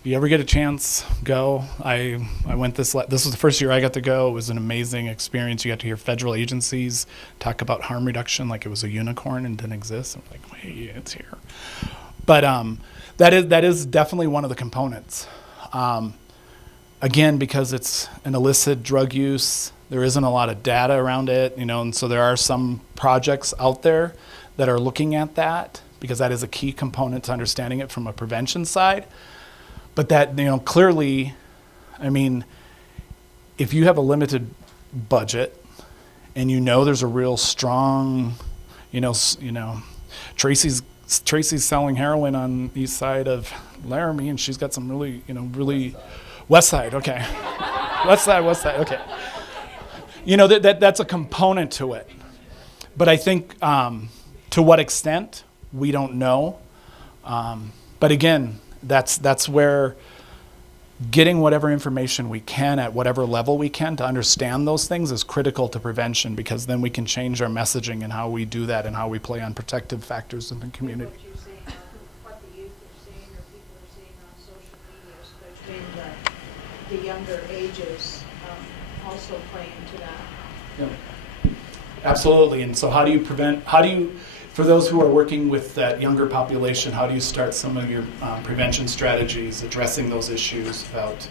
If you ever get a chance, go. I went this was the first year I got to go. It was an amazing experience. You got to hear federal agencies talk about harm reduction like it was a unicorn and didn't exist. I'm like, wait, it's here. But that is definitely one of the components. Again, because it's an illicit drug use, there isn't a lot of data around it, and so there are some projects out there that are looking at that, because that is a key component to understanding it from a prevention side. But that, clearly, I mean, if you have a limited budget and there's a real strong, Tracy's selling heroin on the east side of Laramie, and she's got some really west side, okay. west side, okay. That's a component to it. But I think to what extent, we don't know. But again, that's where getting whatever information we can at whatever level we can to understand those things is critical to prevention, because then we can change our messaging and how we do that and how we play on protective factors in the community. What you're seeing, what the youth are seeing or people are seeing on social media, especially the younger ages, also play into that. Yeah. Absolutely. And so for those who are working with that younger population, how do you start some of your prevention strategies addressing those issues about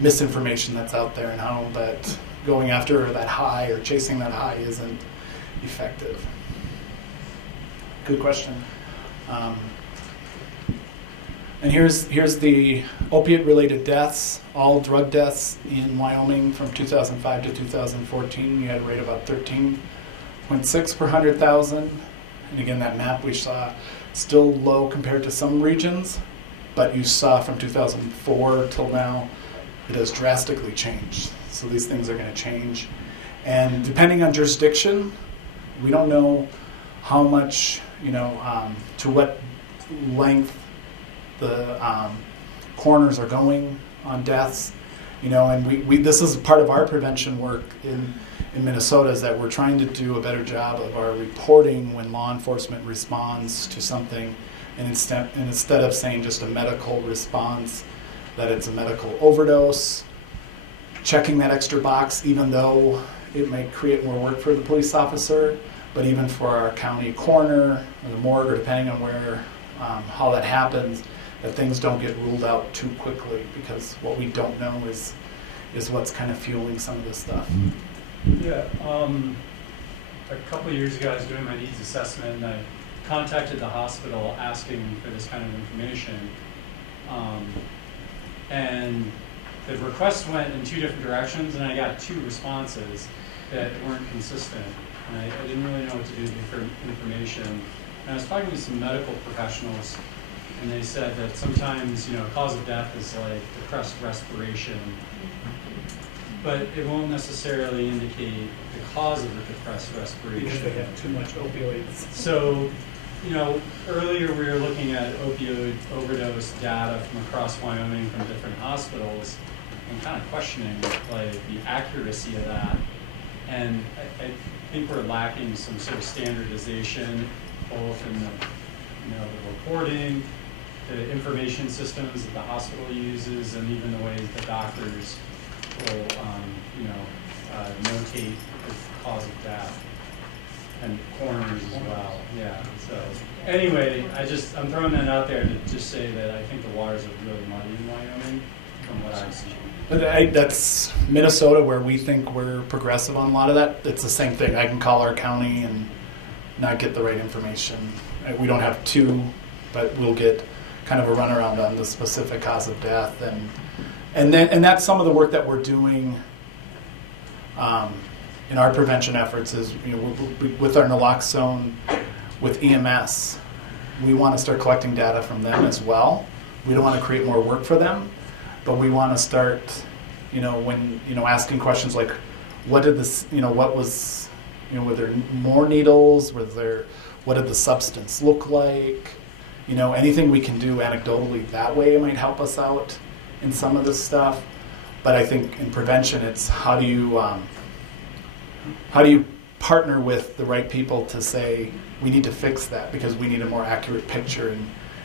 misinformation that's out there, and how that going after that high or chasing that high isn't effective? Good question. And here's the opiate-related deaths, all drug deaths in Wyoming from 2005 to 2014. You had a rate of about 13.6 per 100,000. And again, that map we saw still low compared to some regions, but you saw from 2004 till now, it has drastically changed. So these things are going to change. And depending on jurisdiction, we don't know how much, to what length the coroners are going on deaths. And we this is part of our prevention work in Minnesota, is that we're trying to do a better job of our reporting when law enforcement responds to something, and instead of saying just a medical response, that it's a medical overdose, checking that extra box, even though it may create more work for the police officer, but even for our county coroner or the morgue, or depending on where, how that happens, that things don't get ruled out too quickly, because what we don't know is what's kind of fueling some of this stuff. Yeah, a couple of years ago I was doing my needs assessment, and I contacted the hospital asking for this kind of information. And the request went in two different directions, and I got two responses that weren't consistent. And I didn't really know what to do with the information. And I was talking to some medical professionals, and they said that sometimes, cause of death is like depressed respiration, but it won't necessarily indicate the cause of the depressed respiration. Because they have too much opioids. So, earlier we were looking at opioid overdose data from across Wyoming from different hospitals, and kind of questioning like the accuracy of that. And I think we're lacking some sort of standardization, both in the reporting, the information systems that the hospital uses, and even the ways that doctors will, notate the cause of death, and coroners as well. Yeah. So anyway, I'm throwing that out there to just say that I think the waters are really muddy in Wyoming, from what I've seen. But that's Minnesota, where we think we're progressive on a lot of that. It's the same thing. I can call our county and not get the right information. We don't have two, but we'll get kind of a runaround on the specific cause of death, and that's some of the work that we're doing in our prevention efforts. Is with our naloxone, with EMS, we want to start collecting data from them as well. We don't want to create more work for them, but we want to start, when asking questions like, what did this, what was, were there more needles? What did the substance look like? Anything we can do anecdotally that way might help us out in some of this stuff. But I think in prevention, it's how do you partner with the right people to say, we need to fix that because we need a more accurate picture,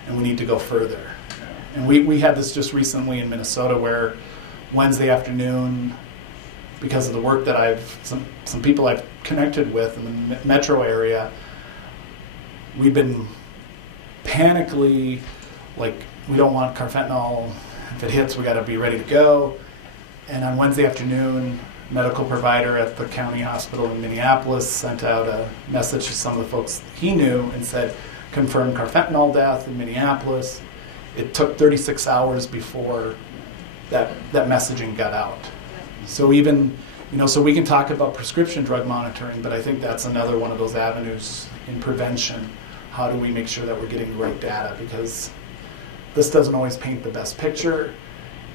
and we need to go further. And we had this just recently in Minnesota, where Wednesday afternoon, because of the work that some people I've connected with in the metro area, we've been panically, like, we don't want carfentanil. If it hits, we got to be ready to go. And on Wednesday afternoon, medical provider at the county hospital in Minneapolis sent out a message to some of the folks he knew and said, confirmed carfentanil death in Minneapolis. It took 36 hours before that messaging got out. So even, so we can talk about prescription drug monitoring, but I think that's another one of those avenues in prevention. How do we make sure that we're getting the right data? Because this doesn't always paint the best picture.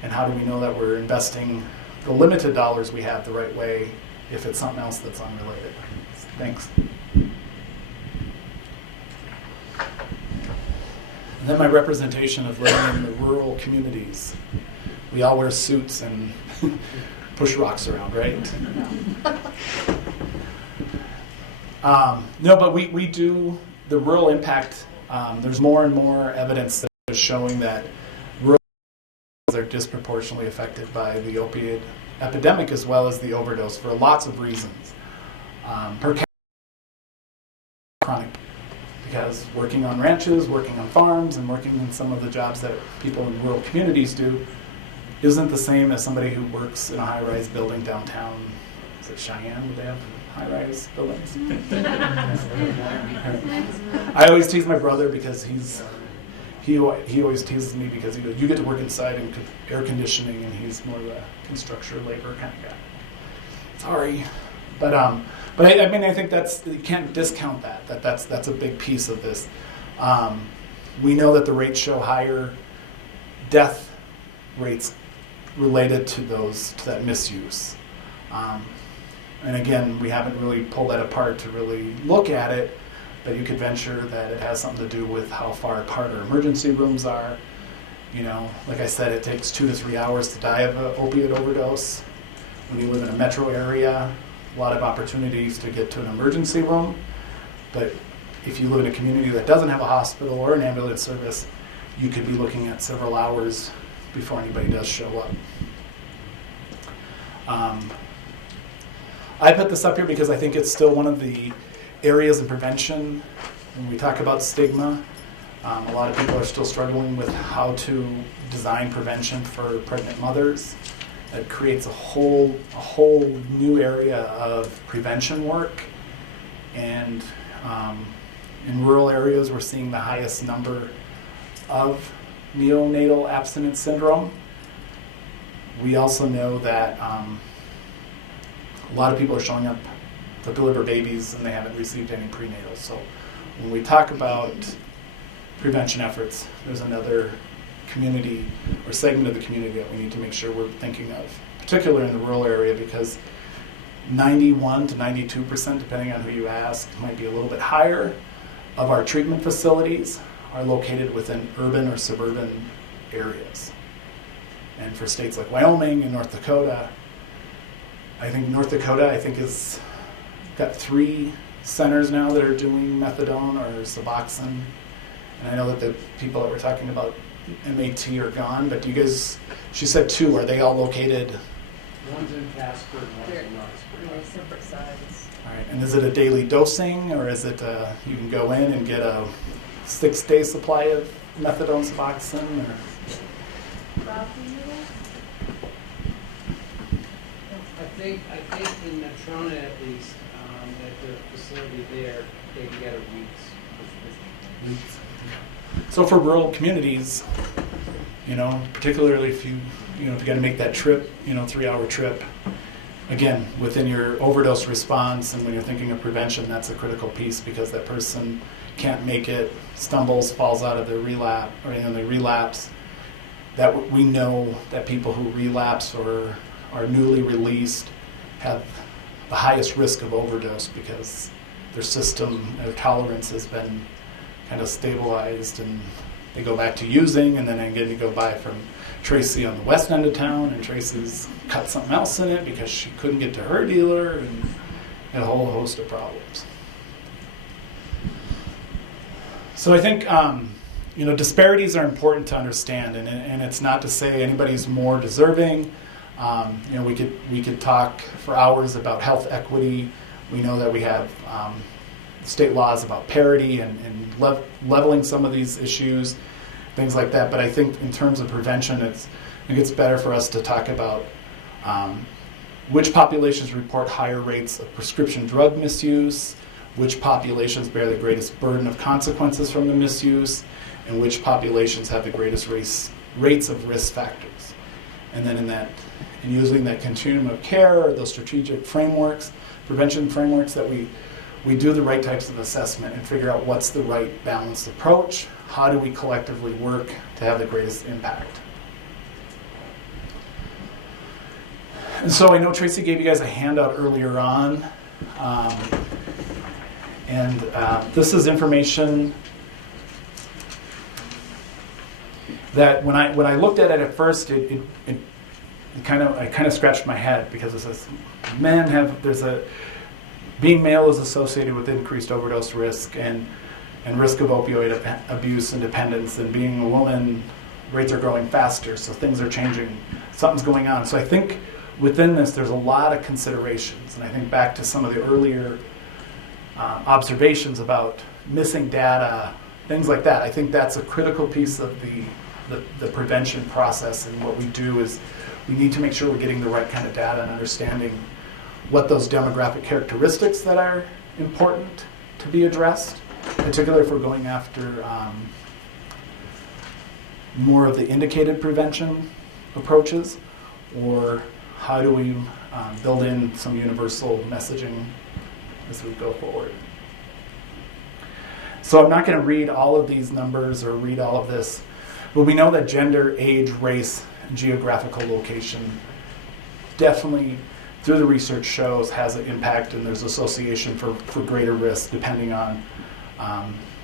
And how do we know that we're investing the limited dollars we have the right way if it's something else that's unrelated? Thanks. And then my representation of living in the rural communities. We all wear suits and push rocks around, right? No, but we do the rural impact. There's more and more evidence that is showing that rural are disproportionately affected by the opiate epidemic as well as the overdose for lots of reasons. Per capita, chronic, because working on ranches, working on farms, and working in some of the jobs that people in rural communities do isn't the same as somebody who works in a high-rise building downtown. Is it Cheyenne? Do they have high-rise buildings? I always tease my brother because he always teases me because he goes, you get to work inside in air conditioning, and he's more of a construction labor kind of guy. Sorry, but I mean I think you can't discount that's a big piece of this. We know that the rates show higher death rates related to that misuse. And again, we haven't really pulled that apart to really look at it, but you could venture that it has something to do with how far apart our emergency rooms are, You know, like I said, it takes 2 to 3 hours to die of an opioid overdose. When you live in a metro area, a lot of opportunities to get to an emergency room. But if you live in a community that doesn't have a hospital or an ambulance service, you could be looking at several hours before anybody does show up. I put this up here because I think it's still one of the areas in prevention when we talk about stigma. A lot of people are still struggling with how to design prevention for pregnant mothers. It creates a whole new area of prevention work. And in rural areas, we're seeing the highest number of neonatal abstinence syndrome. We also know that a lot of people are showing up to deliver babies and they haven't received any prenatal. So when we talk about prevention efforts, there's another community or segment of the community that we need to make sure we're thinking of, particularly in the rural area, because 91 to 92%, depending on who you ask, might be a little bit higher, of our treatment facilities are located within urban or suburban areas. And for states like Wyoming and North Dakota, I think North Dakota, is got 3 centers now that are doing methadone or Suboxone. And I know that the people that were talking about MAT are gone, but do you guys, she said 2, are they all located? One's in Casper and one's in Roxbury. They're separate sides. All right, and is it a daily dosing, or is it you can go in and get a 6-day supply of methadone, Suboxone, or? Rob, do you know? I think in Natrona at least, at the facility there, they can get a week's. So for rural communities, particularly if you got to make that trip, 3-hour trip, again, within your overdose response and when you're thinking of prevention, that's a critical piece because that person can't make it, stumbles, falls out of their relapse, or they relapse. That we know that people who relapse or are newly released have the highest risk of overdose because their system, their tolerance has been kind of stabilized, and they go back to using, and then again you go by from Tracy on the west end of town, and Tracy's cut something else in it because she couldn't get to her dealer, and a whole host of problems. So I think disparities are important to understand, and it's not to say anybody's more deserving. We could talk for hours about health equity. We know that we have state laws about parity and leveling some of these issues, things like that. But I think in terms of prevention, it's better for us to talk about which populations report higher rates of prescription drug misuse, which populations bear the greatest burden of consequences from the misuse, and which populations have the greatest rates of risk factors. And then in using that continuum of care, or those strategic frameworks, prevention frameworks, that we do the right types of assessment and figure out what's the right balanced approach. How do we collectively work to have the greatest impact? And so I know Tracy gave you guys a handout earlier on. This is information that when I looked at it at first, I kind of scratched my head because it says being male is associated with increased overdose risk and risk of opioid abuse and dependence, and being a woman, rates are growing faster, so things are changing. Something's going on. So I think within this, there's a lot of considerations, and I think back to some of the earlier observations about missing data, things like that. I think that's a critical piece of the prevention process, and what we do is we need to make sure we're getting the right kind of data and understanding what those demographic characteristics that are important to be addressed, particularly if we're going after more of the indicated prevention approaches, or how do we build in some universal messaging as we go forward. So I'm not going to read all of these numbers or read all of this, but we know that gender, age, race, and geographical location definitely, through the research shows, has an impact, and there's association for greater risk depending on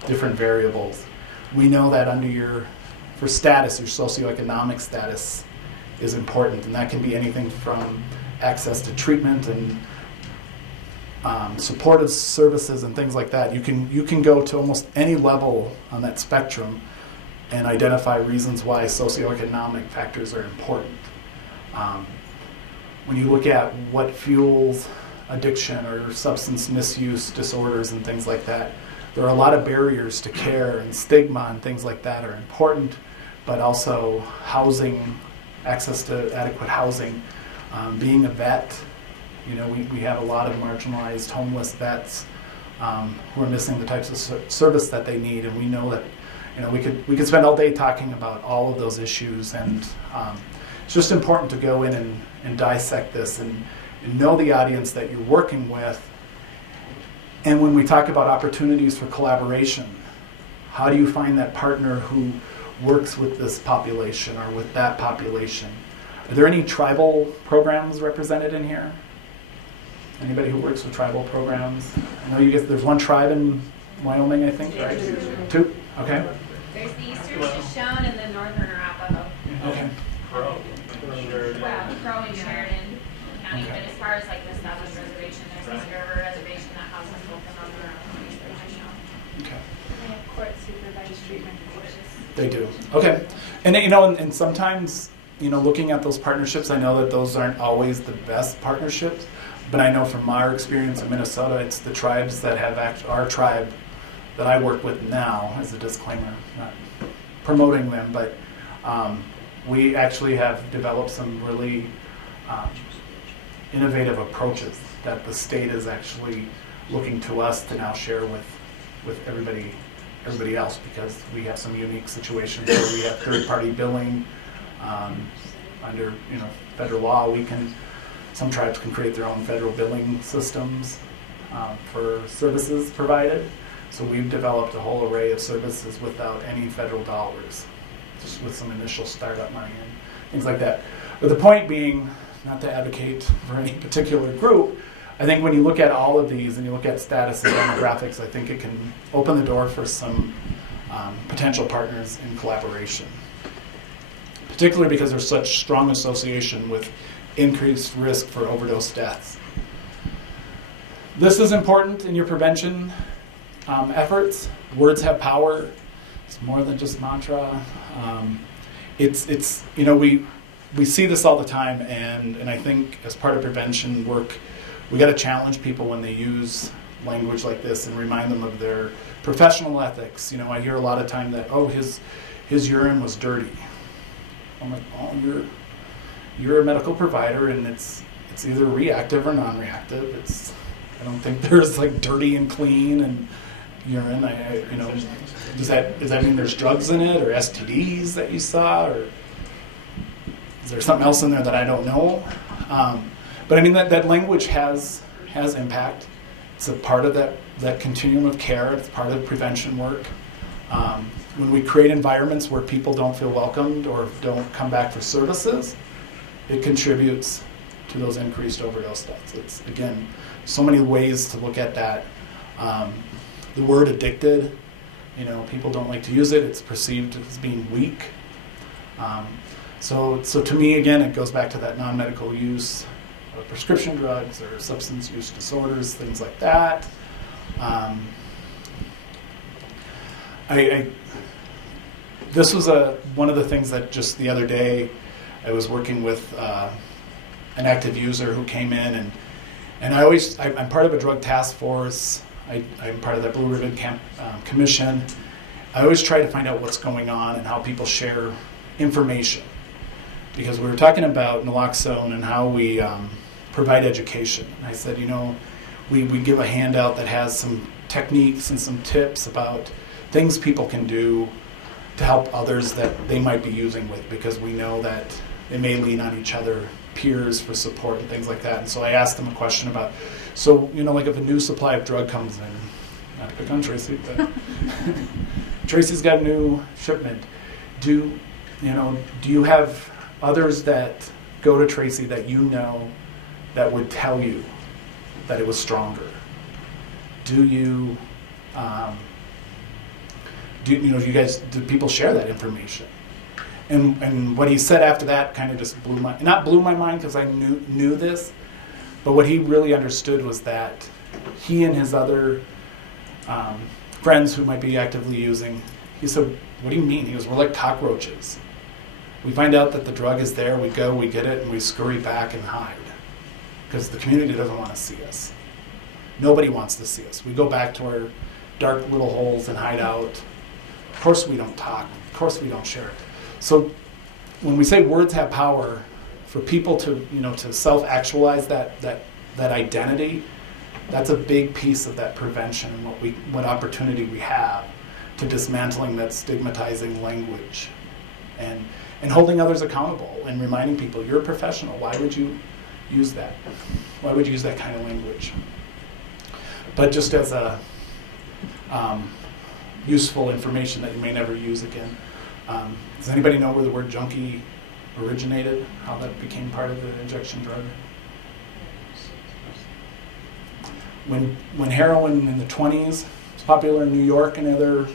different variables. We know that under your for status, your socioeconomic status is important, and that can be anything from access to treatment and supportive services and things like that. You can go to almost any level on that spectrum and identify reasons why socioeconomic factors are important. When you look at what fuels addiction or substance misuse disorders and things like that, there are a lot of barriers to care, and stigma and things like that are important, but also housing, access to adequate housing, being a vet. You know, we have a lot of marginalized homeless vets who are missing the types of service that they need, and we know that, you know, we could spend all day talking about all of those issues, and it's just important to go in and dissect this and know the audience that you're working with. And when we talk about opportunities for collaboration, how do you find that partner who works with this population or with that population? Are there any tribal programs represented in here? Anybody who works with tribal programs? I know you guys, there's one tribe in Wyoming, I think, right? Two? Okay. There's the Eastern Shoshone and the Northern Arapaho. Okay. Crow. Well, Crow and Sheridan County, Okay. but as far as like the established reservation, there's the Cinder River Reservation that houses both the Northern and Eastern Shoshone. Okay. We have court supervised treatment courses. They do. Okay. And you know, and sometimes, you know, looking at those partnerships, I know that those aren't always the best partnerships, but I know from our experience in Minnesota, it's the tribes that have our tribe that I work with now, as a disclaimer, not promoting them, but we actually have developed some really innovative approaches that the state is actually looking to us to now share with everybody else, because we have some unique situations where we have third-party billing under, you know, federal law. Some tribes can create their own federal billing systems for services provided. So we've developed a whole array of services without any federal dollars, just with some initial startup money and things like that. But the point being, not to advocate for any particular group, I think when you look at all of these and you look at status and demographics, I think it can open the door for some potential partners in collaboration, particularly because there's such strong association with increased risk for overdose deaths. This is important in your prevention efforts. Words have power. It's more than just mantra. It's you know, we see this all the time, and I think as part of prevention work, we got to challenge people when they use language like this and remind them of their professional ethics. You know, I hear a lot of time that, oh, his urine was dirty. I'm like, oh, you're a medical provider, and it's either reactive or non-reactive. I don't think there's like dirty and clean and urine. You know, does that mean there's drugs in it or STDs that you saw, or is there something else in there that I don't know? But I mean that language has impact. It's a part of that continuum of care. It's part of prevention work. When we create environments where people don't feel welcomed or don't come back for services, it contributes to those increased overdose deaths. It's, again, so many ways to look at that. The word addicted, you know, people don't like to use it. It's perceived as being weak. So to me, again, it goes back to that non-medical use of prescription drugs or substance use disorders, things like that. This was one of the things that just the other day I was working with an active user who came in, and I'm part of a drug task force. I'm part of the Blue Ribbon Commission. I always try to find out what's going on and how people share information, because we were talking about naloxone and how we provide education. And I said, you know, we give a handout that has some techniques and some tips about things people can do to help others that they might be using with, because we know that they may lean on each other, peers for support and things like that. And so I asked them a question about, so, you know, like if a new supply of drug comes in, not to pick on Tracy, but Tracy's got a new shipment. Do you have others that go to Tracy that you know that would tell you that it was stronger? Do you, do people share that information? And what he said after that kind of just blew my mind because I knew this, but what he really understood was that he and his other friends who might be actively using, he said, what do you mean? He goes, we're like cockroaches. We find out that the drug is there, we go, we get it, and we scurry back and hide because the community doesn't want to see us. Nobody wants to see us. We go back to our dark little holes and hide out. Of course we don't talk. Of course we don't share it. So when we say words have power, for people to to self-actualize that identity, that's a big piece of that prevention and what opportunity we have to dismantling that stigmatizing language and holding others accountable and reminding people, you're a professional. Why would you use that? Why would you use that kind of language? But just as a useful information that you may never use again. Does anybody know where the word junkie originated? How that became part of the injection drug? When heroin in the 20s was popular in New York and other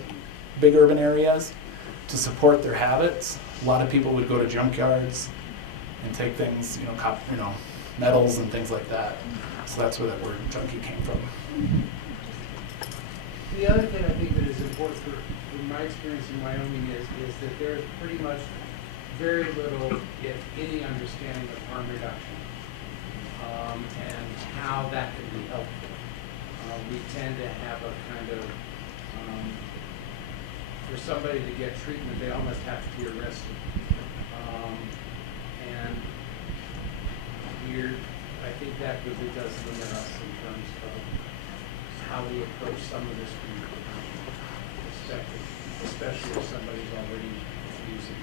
big urban areas to support their habits, a lot of people would go to junkyards and take things, metals and things like that. So that's where that word junkie came from. The other thing I think that is important from my experience in Wyoming is that there is pretty much very little, if any, understanding of harm reduction and how that can be helpful. We tend to have a kind of, for somebody to get treatment, they almost have to be arrested. And I think that really does limit us in terms of how we approach some of this from a perspective, especially if somebody's already using.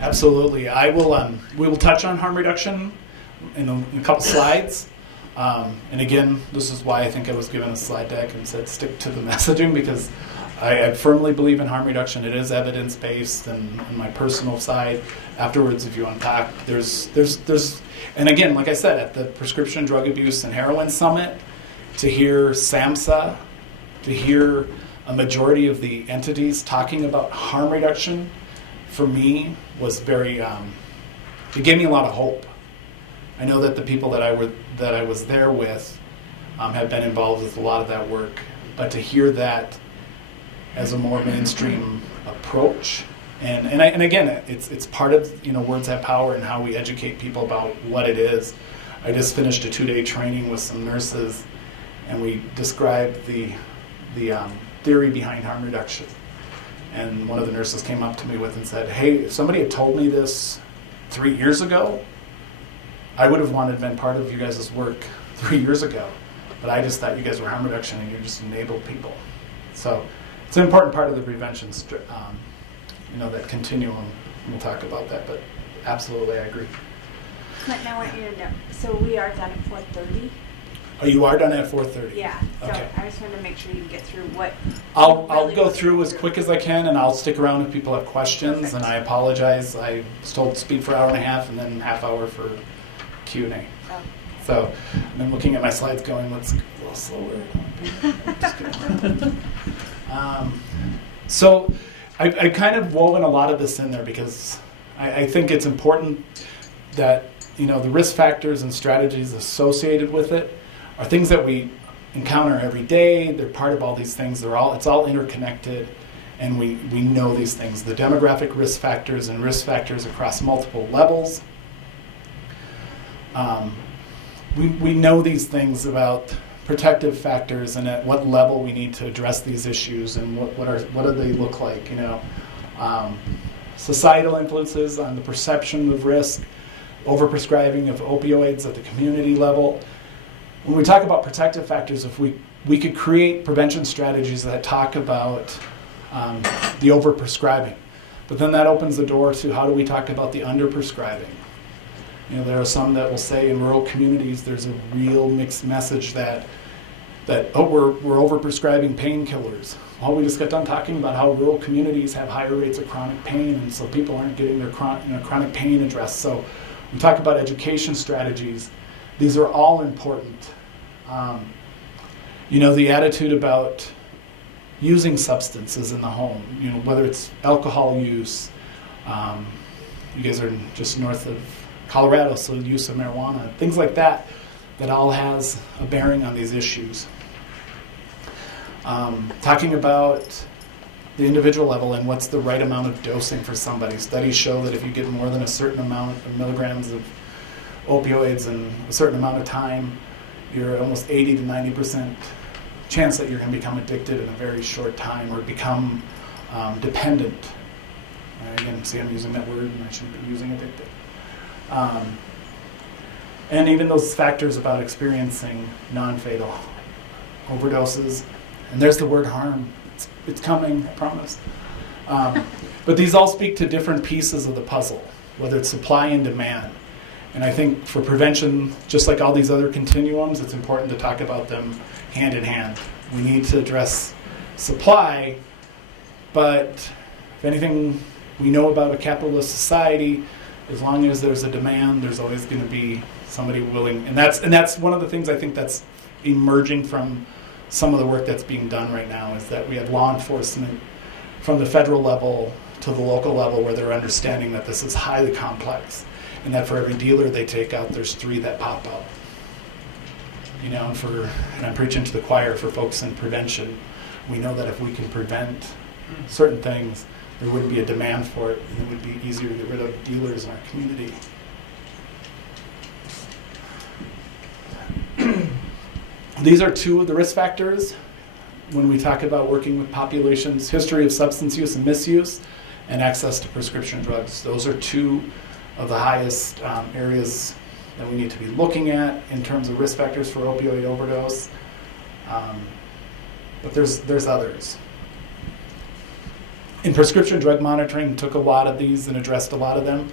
Absolutely. We will touch on harm reduction in a couple slides. And again, this is why I think I was given a slide deck and said stick to the messaging, because I firmly believe in harm reduction. It is evidence-based, and on my personal side, afterwards, if you unpack, there's, and again, like I said, at the Prescription Drug Abuse and Heroin Summit, to hear SAMHSA, to hear a majority of the entities talking about harm reduction, for me, was very, it gave me a lot of hope. I know that the people that I was there with have been involved with a lot of that work, but to hear that as a more mainstream approach, and again, it's part of words have power and how we educate people about what it is. I just finished a 2-day training with some nurses, and we described the theory behind harm reduction. And one of the nurses came up to me and said, "Hey, if somebody had told me this 3 years ago, I would have wanted to been part of you guys' work 3 years ago, but I just thought you guys were harm reduction and you just enabled people." So it's an important part of the prevention, that continuum. We'll talk about that, but absolutely, I agree. But now I want you to know, so we are done at 4:30? Oh, you are done at 4:30? Yeah, so Okay. I just wanted to make sure you get through what. I'll really go was through as quick as I can, and I'll stick around if people have questions. Perfect. And I apologize. I was told to speak for an hour and a half, and then half hour for Q&A. Oh. So I'm looking at my slides going, let's go a little slower. Just kidding. So I kind of woven a lot of this in there because I think it's important that the risk factors and strategies associated with it are things that we encounter every day. They're part of all these things. It's all interconnected, and we know these things. The demographic risk factors and risk factors across multiple levels. We know these things about protective factors and at what level we need to address these issues and what do they look like. Societal influences on the perception of risk, overprescribing of opioids at the community level. When we talk about protective factors, if we could create prevention strategies that talk about the overprescribing, but then that opens the door to how do we talk about the underprescribing. There are some that will say in rural communities there's a real mixed message that we're overprescribing painkillers. Well, we just got done talking about how rural communities have higher rates of chronic pain, and so people aren't getting their chronic pain addressed. So we talk about education strategies. These are all important. The attitude about using substances in the home, whether it's alcohol use, You guys are just north of Colorado, so the use of marijuana, things like that, that all has a bearing on these issues. Talking about the individual level and what's the right amount of dosing for somebody. Studies show that if you get more than a certain amount of milligrams of opioids in a certain amount of time, you're almost 80 to 90% chance that you're going to become addicted in a very short time or become dependent. Again, see, I'm using that word and I shouldn't be using addicted. And even those factors about experiencing non-fatal overdoses. And there's the word harm. It's coming, I promise. But these all speak to different pieces of the puzzle, whether it's supply and demand. And I think for prevention, just like all these other continuums, it's important to talk about them hand in hand. We need to address supply, but if anything we know about a capitalist society, as long as there's a demand, there's always going to be somebody willing. And that's one of the things I think that's emerging from some of the work that's being done right now, is that we have law enforcement from the federal level to the local level where they're understanding that this is highly complex and that for every dealer they take out, there's 3 that pop up. You know, and I'm preaching to the choir for folks in prevention. We know that if we can prevent certain things, there wouldn't be a demand for it, and it would be easier to get rid of dealers in our community. These are 2 of the risk factors when we talk about working with populations: history of substance use and misuse, and access to prescription drugs. Those are 2 of the highest areas that we need to be looking at in terms of risk factors for opioid overdose. But there's others. In prescription drug monitoring, took a lot of these and addressed a lot of them.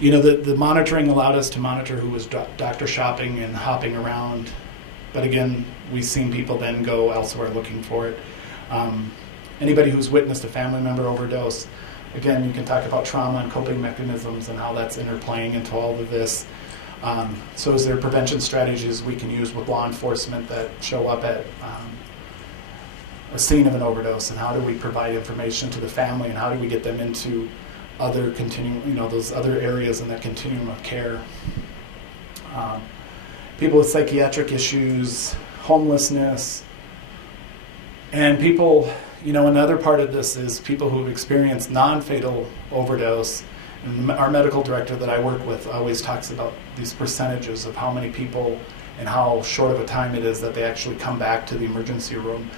The monitoring allowed us to monitor who was doctor shopping and hopping around. But again, we've seen people then go elsewhere looking for it. Anybody who's witnessed a family member overdose, again, you can talk about trauma and coping mechanisms and how that's interplaying into all of this. So is there prevention strategies we can use with law enforcement that show up at a scene of an overdose, and how do we provide information to the family, and how do we get them into other those other areas in that continuum of care. People with psychiatric issues, homelessness, and people, another part of this is people who've experienced non-fatal overdose. And our medical director that I work with always talks about these percentages of how many people and how short of a time it is that they actually come back to the emergency room.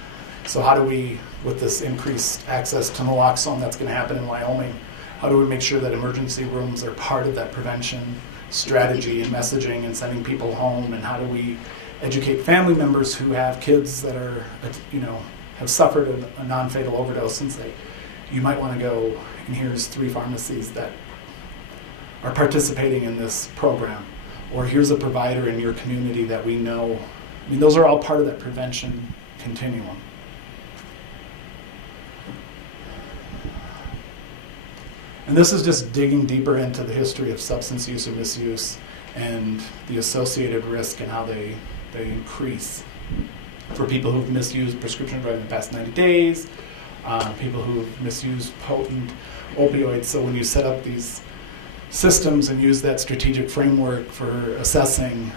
So how do we, with this increased access to naloxone that's going to happen in Wyoming, how do we make sure that emergency rooms are part of that prevention strategy and messaging and sending people home? And how do we educate family members who have kids that are, have suffered a non-fatal overdose and say, you might want to go, and here's 3 pharmacies that are participating in this program. Or here's a provider in your community that we know. Those are all part of that prevention continuum. And this is just digging deeper into the history of substance use or misuse and the associated risk and how they increase for people who've misused prescription drugs in the past 90 days, people who've misused potent opioids. So when you set up these systems and use that strategic framework for assessing,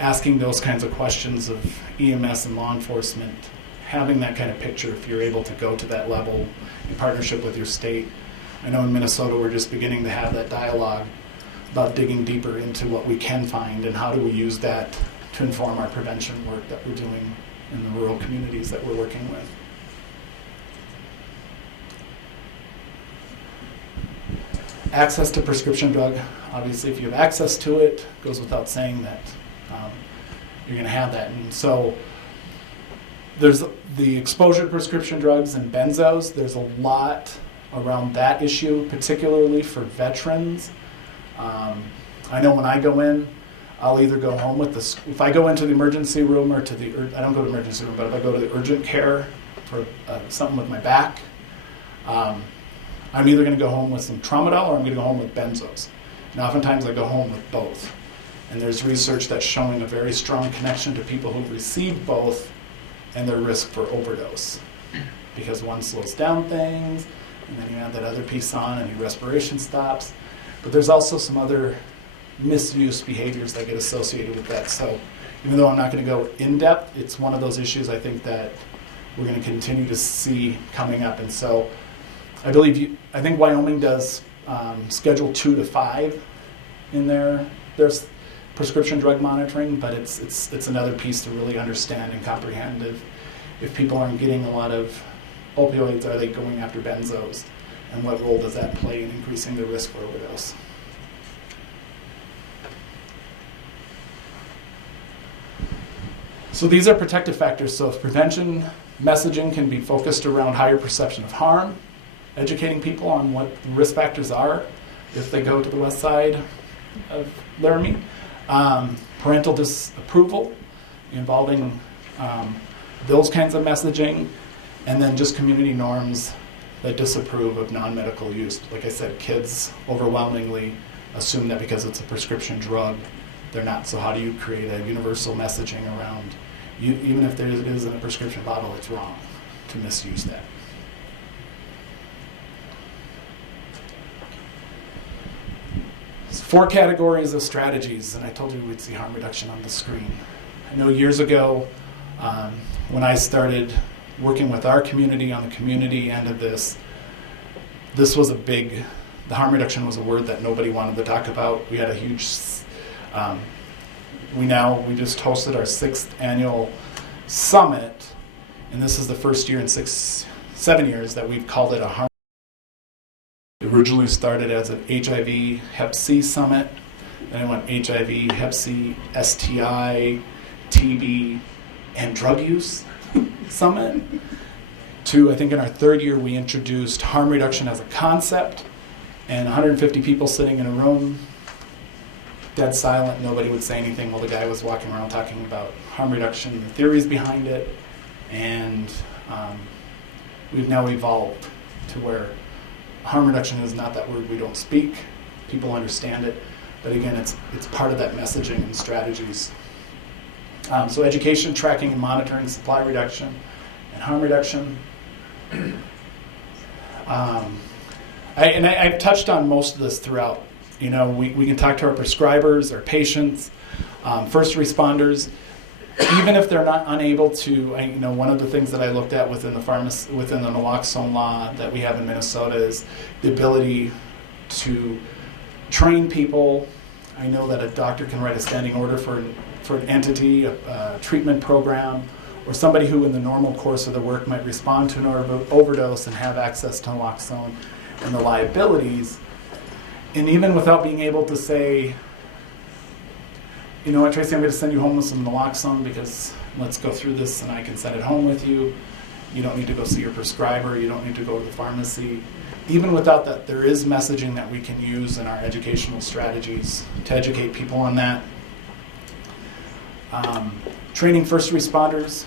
asking those kinds of questions of EMS and law enforcement, having that kind of picture, if you're able to go to that level in partnership with your state. I know in Minnesota we're just beginning to have that dialogue about digging deeper into what we can find and how do we use that to inform our prevention work that we're doing in the rural communities that we're working with. Access to prescription drug. Obviously, if you have access to it, it goes without saying that you're going to have that. And so there's the exposure to prescription drugs and benzos. There's a lot around that issue, particularly for veterans. I know when I go in, I'll either go home with if I go into the emergency room or I don't go to the emergency room, but if I go to the urgent care for something with my back, I'm either going to go home with some tramadol or I'm going to go home with benzos. And oftentimes I go home with both. And there's research that's showing a very strong connection to people who've received both and their risk for overdose. because one slows down things, and then you add that other piece on and your respiration stops. But there's also some other misuse behaviors that get associated with that. So even though I'm not going to go in depth, it's one of those issues I think that we're going to continue to see coming up. And so I think Wyoming does Schedule 2 to 5 in there's prescription drug monitoring, but it's another piece to really understand and comprehend. If people aren't getting a lot of opioids, are they going after benzos? And what role does that play in increasing the risk for overdose? So these are protective factors. So if prevention messaging can be focused around higher perception of harm, educating people on what the risk factors are if they go to the west side of Laramie, parental disapproval involving those kinds of messaging, and then just community norms that disapprove of non-medical use. Like I said, kids overwhelmingly assume that because it's a prescription drug, they're not. So how do you create a universal messaging around, even if it is in a prescription bottle, it's wrong to misuse that. So 4 categories of strategies, and I told you we'd see harm reduction on the screen. I know years ago, when I started working with our community on the community end of this was the harm reduction was a word that nobody wanted to talk about. We had a huge, we just hosted our 6th annual summit, and this is the first year in 7 years that we've called it a harm. It originally started as an HIV Hep C summit, then it went HIV, Hep C, STI, TB, and drug use summit. To, I think in our 3rd year, we introduced harm reduction as a concept, and 150 people sitting in a room, dead silent, nobody would say anything while the guy was walking around talking about harm reduction, the theories behind it, and we've now evolved to where harm reduction is not that word we don't speak, people understand it, but again, it's part of that messaging and strategies. So education, tracking, and monitoring supply reduction and harm reduction. I've touched on most of this throughout. We can talk to our prescribers, our patients, first responders, even if they're not unable to. One of the things that I looked at within the naloxone law that we have in Minnesota is the ability to train people. I know that a doctor can write a standing order for an entity, a treatment program, or somebody who in the normal course of the work might respond to an overdose and have access to naloxone and the liabilities. And even without being able to say, you know what, Tracy, I'm going to send you home with some naloxone because let's go through this and I can send it home with you. You don't need to go see your prescriber. You don't need to go to the pharmacy. Even without that, there is messaging that we can use in our educational strategies to educate people on that. Training first responders,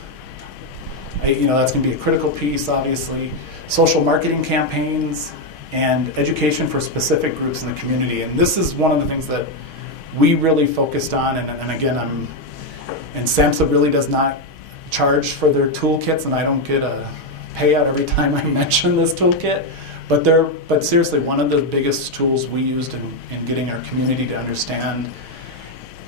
that's going to be a critical piece, obviously. Social marketing campaigns and education for specific groups in the community. And this is one of the things that we really focused on. And again, SAMHSA really does not charge for their toolkits, and I don't get a payout every time I mention this toolkit. But seriously, one of the biggest tools we used in getting our community to understand,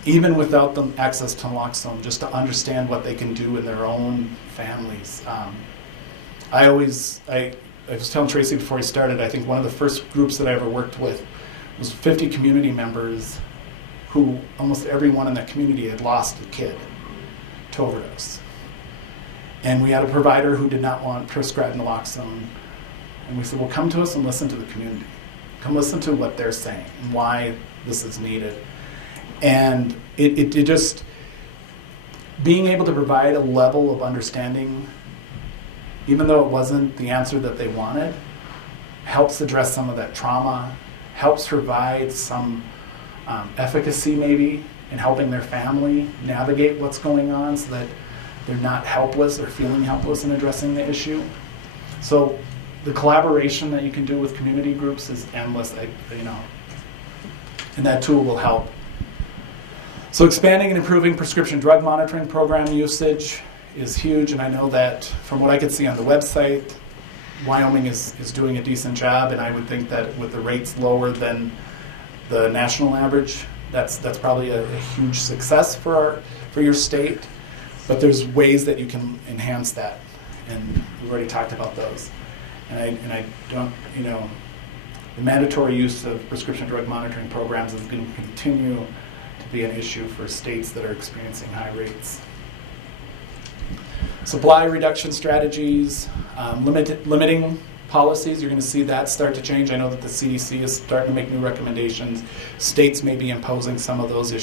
even without them access to naloxone, just to understand what they can do in their own families. I was telling Tracy before he started, I think one of the first groups that I ever worked with was 50 community members who almost everyone in that community had lost a kid to overdose. And we had a provider who did not want prescribed naloxone. And we said, well, come to us and listen to the community. Come listen to what they're saying and why this is needed. And it just, being able to provide a level of understanding, even though it wasn't the answer that they wanted, helps address some of that trauma, helps provide some efficacy maybe in helping their family navigate what's going on so that they're not helpless or feeling helpless in addressing the issue. So the collaboration that you can do with community groups is endless, and that tool will help. So expanding and improving prescription drug monitoring program usage is huge, and I know that from what I could see on the website, Wyoming is doing a decent job, and I would think that with the rates lower than the national average, that's probably a huge success for your state. But there's ways that you can enhance that, and we've already talked about those. And I don't, the mandatory use of prescription drug monitoring programs is going to continue to be an issue for states that are experiencing high rates. Supply reduction strategies, limiting policies, you're going to see that start to change. I know that the CDC is starting to make new recommendations. States may be imposing some of those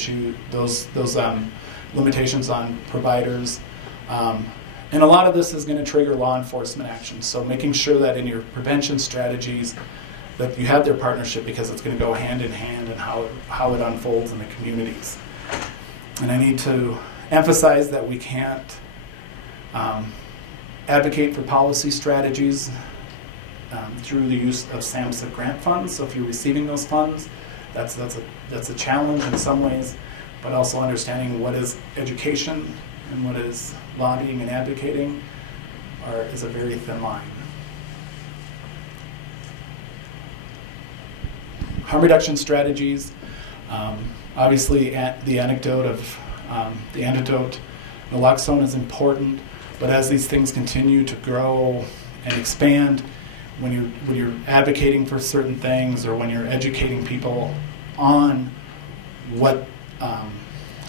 limitations on providers. And a lot of this is going to trigger law enforcement action. So making sure that in your prevention strategies that you have their partnership, because it's going to go hand in hand in how it unfolds in the communities. And I need to emphasize that we can't advocate for policy strategies through the use of SAMHSA grant funds. So if you're receiving those funds, that's a challenge in some ways, but also understanding what is education and what is lobbying and advocating is a very thin line. Harm reduction strategies, obviously the antidote, naloxone is important, but as these things continue to grow and expand, when you're advocating for certain things, or when you're educating people on what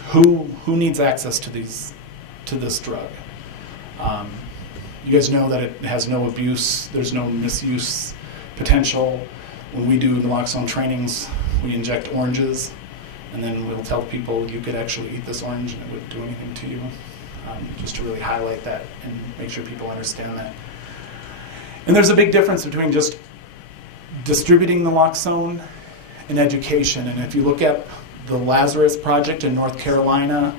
who needs access to this drug. You guys know that it has no abuse, there's no misuse potential. When we do naloxone trainings, we inject oranges, and then we'll tell people you could actually eat this orange and it wouldn't do anything to you, just to really highlight that and make sure people understand that. And there's a big difference between just distributing naloxone and education. And if you look at the Lazarus Project in North Carolina,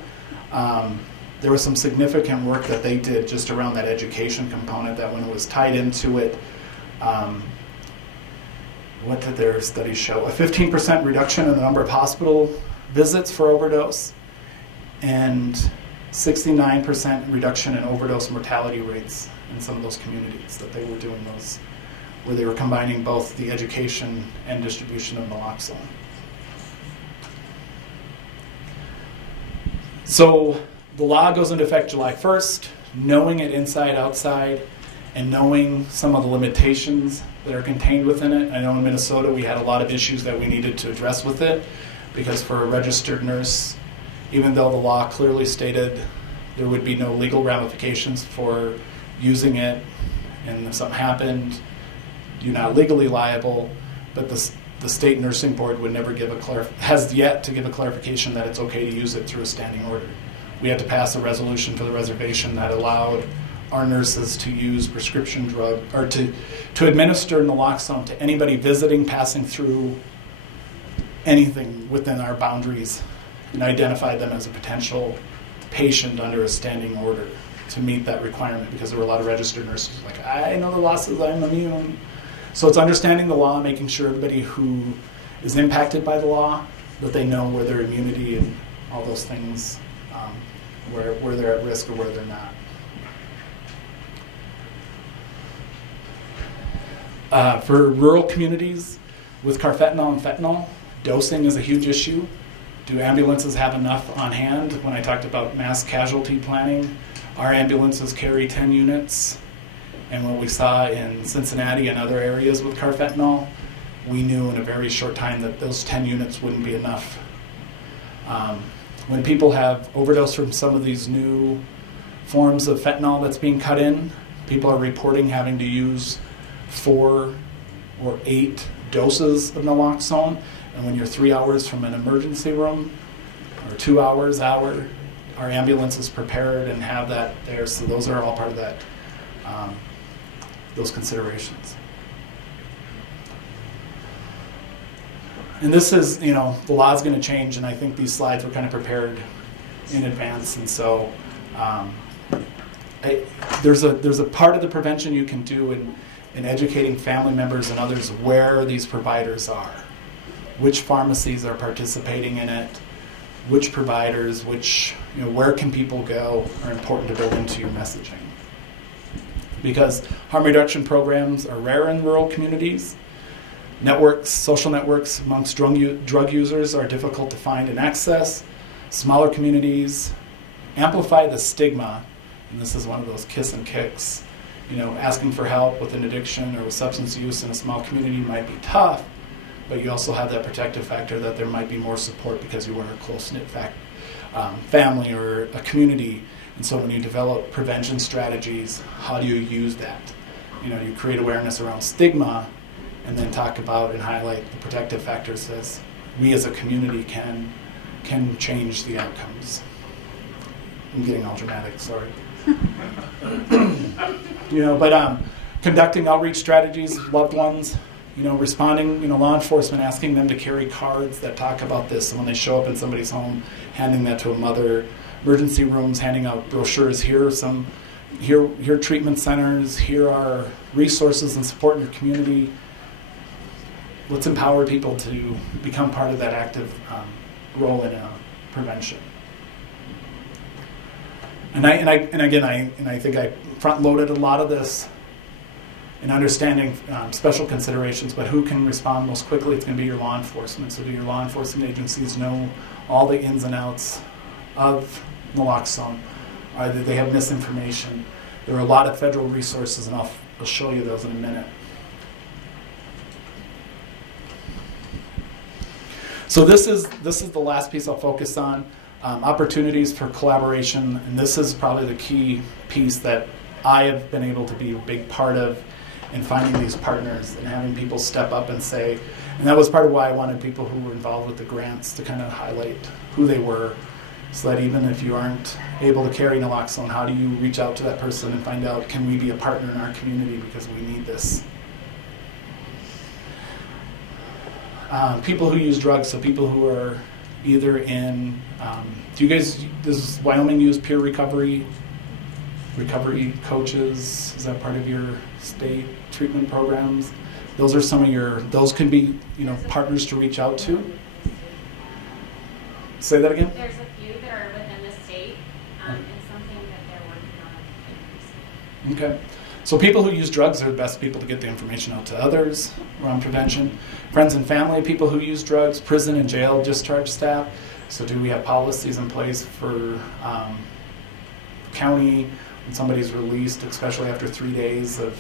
there was some significant work that they did just around that education component, that when it was tied into it, what did their studies show? A 15% reduction in the number of hospital visits for overdose, and 69% reduction in overdose mortality rates in some of those communities that they were doing those, where they were combining both the education and distribution of naloxone. So the law goes into effect July 1st, knowing it inside, outside, and knowing some of the limitations that are contained within it. I know in Minnesota we had a lot of issues that we needed to address with it, because for a registered nurse, even though the law clearly stated there would be no legal ramifications for using it, and if something happened, you're not legally liable, but the state nursing board would never has yet to give a clarification that it's okay to use it through a standing order. We had to pass a resolution for the reservation that allowed our nurses to use prescription drug, or to administer naloxone to anybody visiting, passing through, anything within our boundaries, and identify them as a potential patient under a standing order to meet that requirement, because there were a lot of registered nurses like, I know the law says I'm immune. So it's understanding the law, making sure everybody who is impacted by the law, that they know where their immunity and all those things, where they're at risk or where they're not. For rural communities with carfentanil and fentanyl, dosing is a huge issue. Do ambulances have enough on hand? When I talked about mass casualty planning, our ambulances carry 10 units. And what we saw in Cincinnati and other areas with carfentanil, we knew in a very short time that those 10 units wouldn't be enough. When people have overdosed from some of these new forms of fentanyl that's being cut in, people are reporting having to use 4 or 8 doses of naloxone. And when you're 3 hours from an emergency room, or 2 hours, our ambulance is prepared and have that there. So those are all part of that, those considerations. And this is, the law is going to change, and I think these slides were kind of prepared in advance. And so there's a part of the prevention you can do in educating family members and others where these providers are, which pharmacies are participating in it, which providers, where can people go, are important to build into your messaging. because harm reduction programs are rare in rural communities. Networks, social networks amongst drug users are difficult to find and access. Smaller communities amplify the stigma, and this is one of those kiss and kicks. Asking for help with an addiction or with substance use in a small community might be tough, but you also have that protective factor that there might be more support because you are a close-knit family or a community. And so when you develop prevention strategies, how do you use that? You create awareness around stigma and then talk about and highlight the protective factors as we as a community can change the outcomes. I'm getting all dramatic, sorry. But conducting outreach strategies, loved ones, responding, law enforcement, asking them to carry cards that talk about this. So when they show up in somebody's home, handing that to a mother, emergency rooms, handing out brochures. Here are treatment centers. Here are resources and support in your community. Let's empower people to become part of that active role in prevention. And I think I front-loaded a lot of this in understanding special considerations, but who can respond most quickly? It's going to be your law enforcement. So do your law enforcement agencies know all the ins and outs of naloxone? Or do they have misinformation? There are a lot of federal resources, and I'll show you those in a minute. So this is the last piece I'll focus on. Opportunities for collaboration, and this is probably the key piece that I have been able to be a big part of in finding these partners and having people step up and say, and that was part of why I wanted people who were involved with the grants to kind of highlight who they were, so that even if you aren't able to carry naloxone, how do you reach out to that person and find out, can we be a partner in our community because we need this? People who use drugs, so people who are either in, does Wyoming use peer recovery coaches? Is that part of your state treatment programs? Those are some of those can be, partners to reach out to. Say that again? There's a few that are within the state, and something that they're working on. Okay. So people who use drugs are the best people to get the information out to others around prevention. Friends and family of people who use drugs, prison and jail discharge staff. So do we have policies in place for county when somebody's released, especially after 3 days of,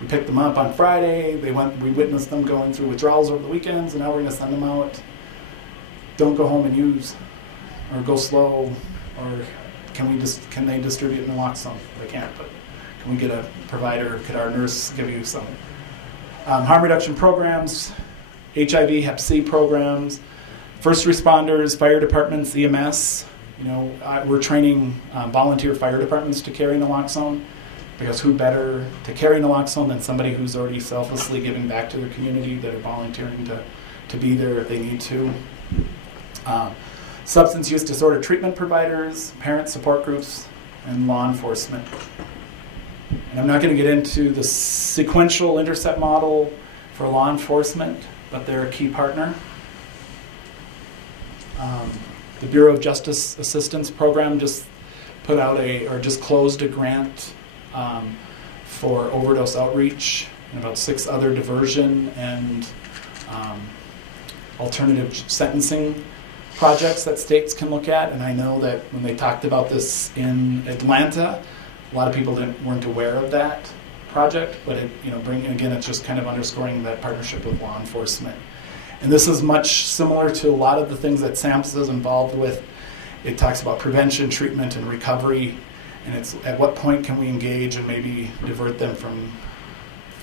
we picked them up on Friday, we witnessed them going through withdrawals over the weekends, and now we're going to send them out. Don't go home and use, or go slow, or can they distribute naloxone? They can't, but can we get a provider? Could our nurse give you some? Harm reduction programs, HIV, Hep C programs, first responders, fire departments, EMS. We're training volunteer fire departments to carry naloxone, because who better to carry naloxone than somebody who's already selflessly giving back to their community, that are volunteering to be there if they need to. Substance use disorder treatment providers, parent support groups, and law enforcement. And I'm not going to get into the sequential intercept model for law enforcement, but they're a key partner. The Bureau of Justice Assistance Program just closed a grant for overdose outreach and about 6 other diversion and alternative sentencing projects that states can look at. And I know that when they talked about this in Atlanta, a lot of people weren't aware of that project, but it's just kind of underscoring that partnership with law enforcement. And this is much similar to a lot of the things that SAMHSA is involved with. It talks about prevention, treatment, and recovery, and it's at what point can we engage and maybe divert them from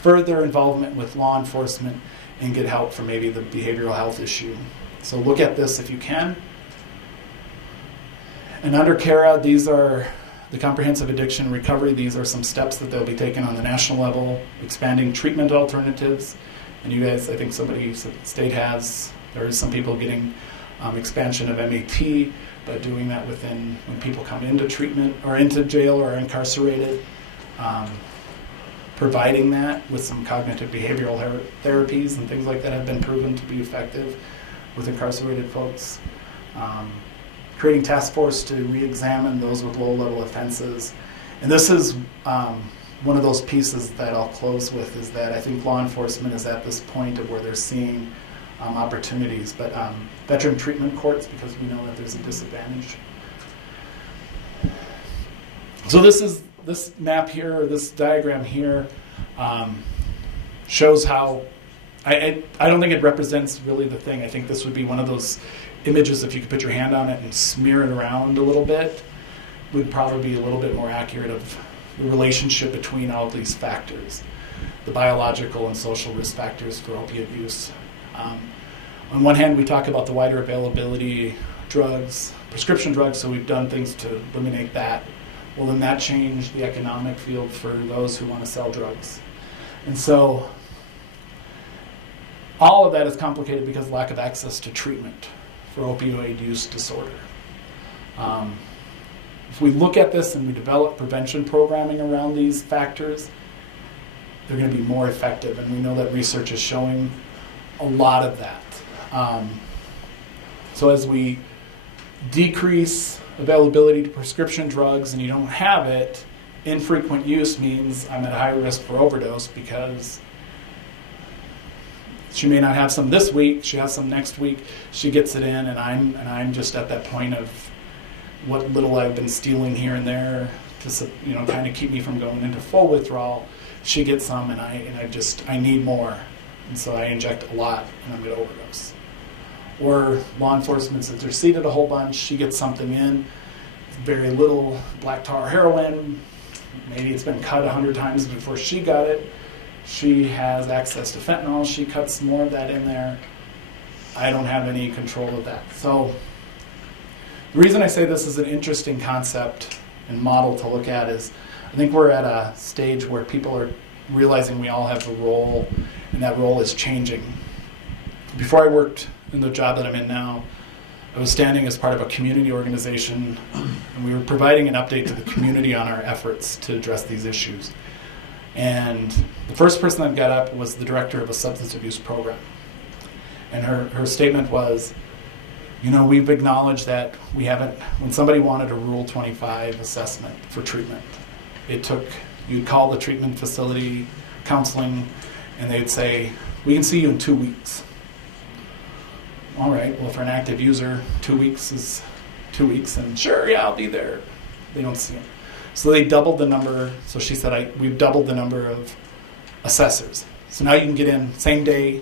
further involvement with law enforcement and get help for maybe the behavioral health issue. So look at this if you can. And under CARA, these are the comprehensive addiction recovery. These are some steps that they'll be taking on the national level, expanding treatment alternatives. And you guys, I think state has, there is some people getting expansion of MAT, but doing that when people come into treatment or into jail or incarcerated, providing that with some cognitive behavioral therapies and things like that have been proven to be effective with incarcerated folks. Creating task force to re-examine those with low-level offenses. And this is one of those pieces that I'll close with is that I think law enforcement is at this point of where they're seeing opportunities, but veteran treatment courts, because we know that there's a disadvantage. So this map here, or this diagram here, shows how, I don't think it represents really the thing. I think this would be one of those images, if you could put your hand on it and smear it around a little bit, would probably be a little bit more accurate of the relationship between all of these factors, the biological and social risk factors for opiate use. On one hand, we talk about the wider availability drugs, prescription drugs, so we've done things to eliminate that. Well, then that changed the economic field for those who want to sell drugs. And so all of that is complicated because of lack of access to treatment for opioid use disorder. If we look at this and we develop prevention programming around these factors, they're going to be more effective, and we know that research is showing a lot of that. So as we decrease availability to prescription drugs and you don't have it, infrequent use means I'm at a higher risk for overdose, because she may not have some this week, she has some next week, she gets it in, and I'm just at that point of what little I've been stealing here and there to kind of keep me from going into full withdrawal. She gets some, and I need more, and so I inject a lot, and I'm going to overdose. Or law enforcement says they're seated a whole bunch, she gets something in, very little black tar heroin, maybe it's been cut 100 times before she got it, she has access to fentanyl, she cuts more of that in there, I don't have any control of that. So the reason I say this is an interesting concept and model to look at is I think we're at a stage where people are realizing we all have a role, and that role is changing. Before I worked in the job that I'm in now, I was standing as part of a community organization, and we were providing an update to the community on our efforts to address these issues. And the first person that got up was the director of a substance abuse program. And her statement was, we've acknowledged that we haven't, when somebody wanted a Rule 25 assessment for treatment, you'd call the treatment facility, counseling, and they'd say, we can see you in 2 weeks. All right, well, for an active user, 2 weeks is 2 weeks, and sure, yeah, I'll be there. They don't see them. So they doubled the number. So she said, we've doubled the number of assessors. So now you can get in same day.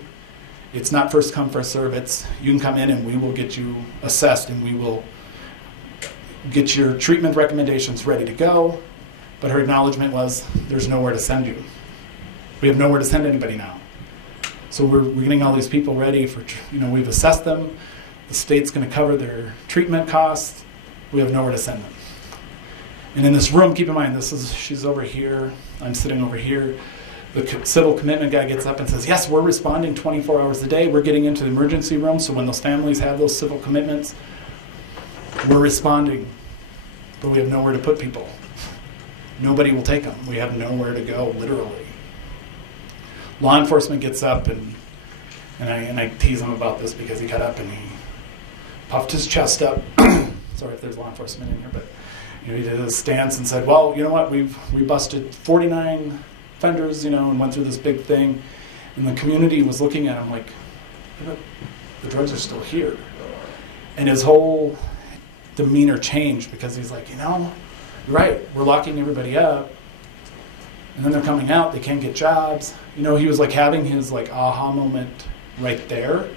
It's not first come, first serve. You can come in and we will get you assessed, and we will get your treatment recommendations ready to go. But her acknowledgement was, there's nowhere to send you. We have nowhere to send anybody now. So we're getting all these people ready for, we've assessed them. The state's going to cover their treatment costs. We have nowhere to send them. And in this room, keep in mind, she's over here. I'm sitting over here. The civil commitment guy gets up and says, yes, we're responding 24 hours a day. We're getting into the emergency room. So when those families have those civil commitments, we're responding. But we have nowhere to put people. Nobody will take them. We have nowhere to go, literally. Law enforcement gets up, and I tease him about this because he got up and he puffed his chest up. Sorry if there's law enforcement in here, but he did his stance and said, well, you know what, we busted 49 offenders, and went through this big thing. And the community was looking at him like, the drugs are still here. And his whole demeanor changed because he's like, you're right, we're locking everybody up. And then they're coming out, they can't get jobs. He was like having his aha moment right there.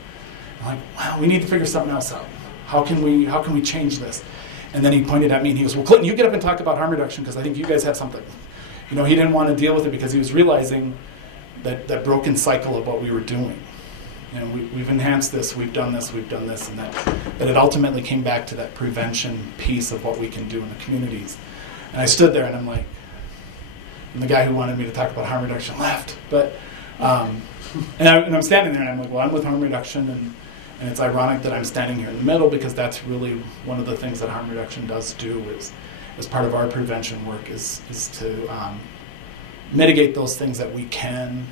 I'm like, wow, we need to figure something else out. How can we change this? And then he pointed at me and he goes, well, Clinton, you get up and talk about harm reduction because I think you guys have something. He didn't want to deal with it because he was realizing that broken cycle of what we were doing. We've enhanced this, we've done this, and that it ultimately came back to that prevention piece of what we can do in the communities. And I stood there and I'm like, and the guy who wanted me to talk about harm reduction left. But, and I'm standing there and I'm like, well, I'm with harm reduction, and it's ironic that I'm standing here in the middle because that's really one of the things that harm reduction does do is, as part of our prevention work, is to mitigate those things that we can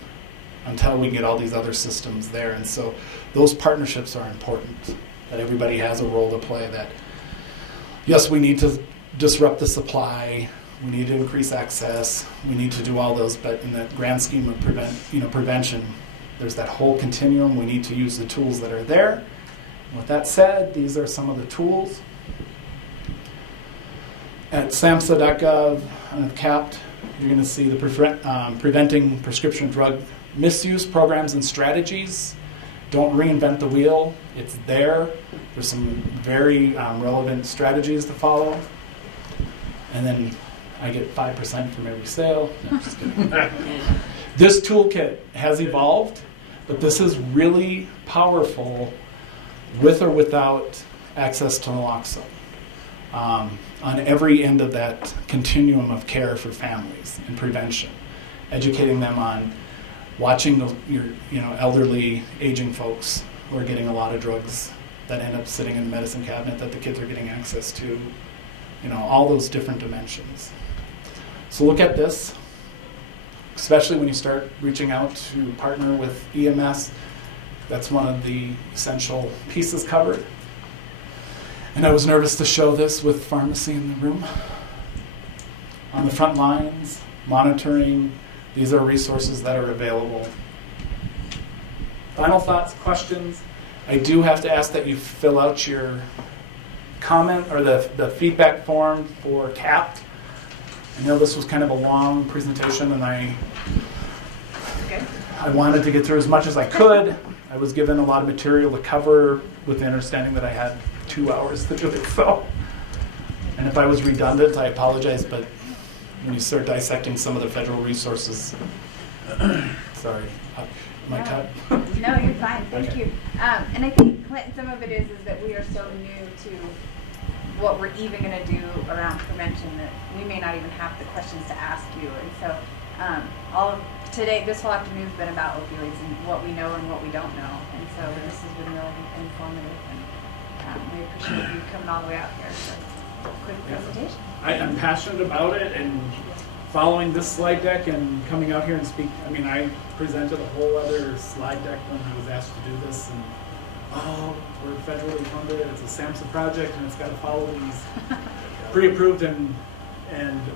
until we get all these other systems there. And so those partnerships are important, that everybody has a role to play, that yes, we need to disrupt the supply, We need to increase access. We need to do all those, but in the grand scheme of prevention, there's that whole continuum. We need to use the tools that are there. With that said, these are some of the tools. At SAMHSA.gov, on the CAPT, you're going to see the preventing prescription drug misuse programs and strategies. Don't reinvent the wheel. It's there. There's some very relevant strategies to follow. And then I get 5% from every sale. No, I'm just kidding. This toolkit has evolved, but this is really powerful with or without access to naloxone on every end of that continuum of care for families and prevention. Educating them on watching your elderly, aging folks who are getting a lot of drugs that end up sitting in the medicine cabinet that the kids are getting access to, all those different dimensions. So look at this, especially when you start reaching out to partner with EMS. That's one of the essential pieces covered. And I was nervous to show this with pharmacy in the room. On the front lines, monitoring, these are resources that are available. Final thoughts, questions? I do have to ask that you fill out your comment or the feedback form for CAPT. I know this was kind of a long presentation, and I wanted to get through as much as I could. I was given a lot of material to cover with the understanding that I had 2 hours to do it. So, and if I was redundant, I apologize, but when you start dissecting some of the federal resources, sorry, my cut. No, you're fine. Thank Okay. you. And I think Clinton, some of it is that we are so new to what we're even going to do around prevention that we may not even have the questions to ask you. And so all of today, this whole afternoon has been about opioids and what we know and what we don't know. And so this has been really informative, and we appreciate you coming all the way out here. So quick presentation. I'm passionate about it, and following this slide deck and coming out here and speak. I mean, I presented a whole other slide deck when I was asked to do this, and we're federally funded. It's a SAMHSA project, and it's got to follow these pre-approved and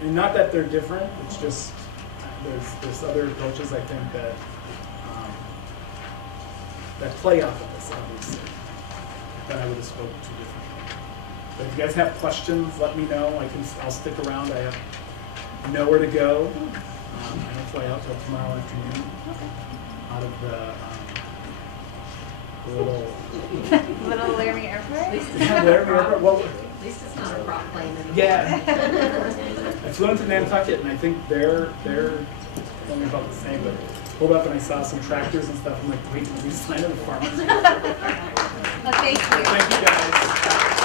not that they're different. It's just there's other approaches I think that play off of this, obviously, that I would have spoken to differently. But if you guys have questions, let me know. I'll stick around. I have nowhere to go. I don't fly out till tomorrow afternoon out of the Little Laramie Airport? Well, At least it's not a prop plane anymore. yeah. I flew into Nantucket, and I think they're only about the same. But pulled up and I saw some tractors and stuff. I'm like, wait, did we sign up a farmer's? Well, thank you. Thank you guys.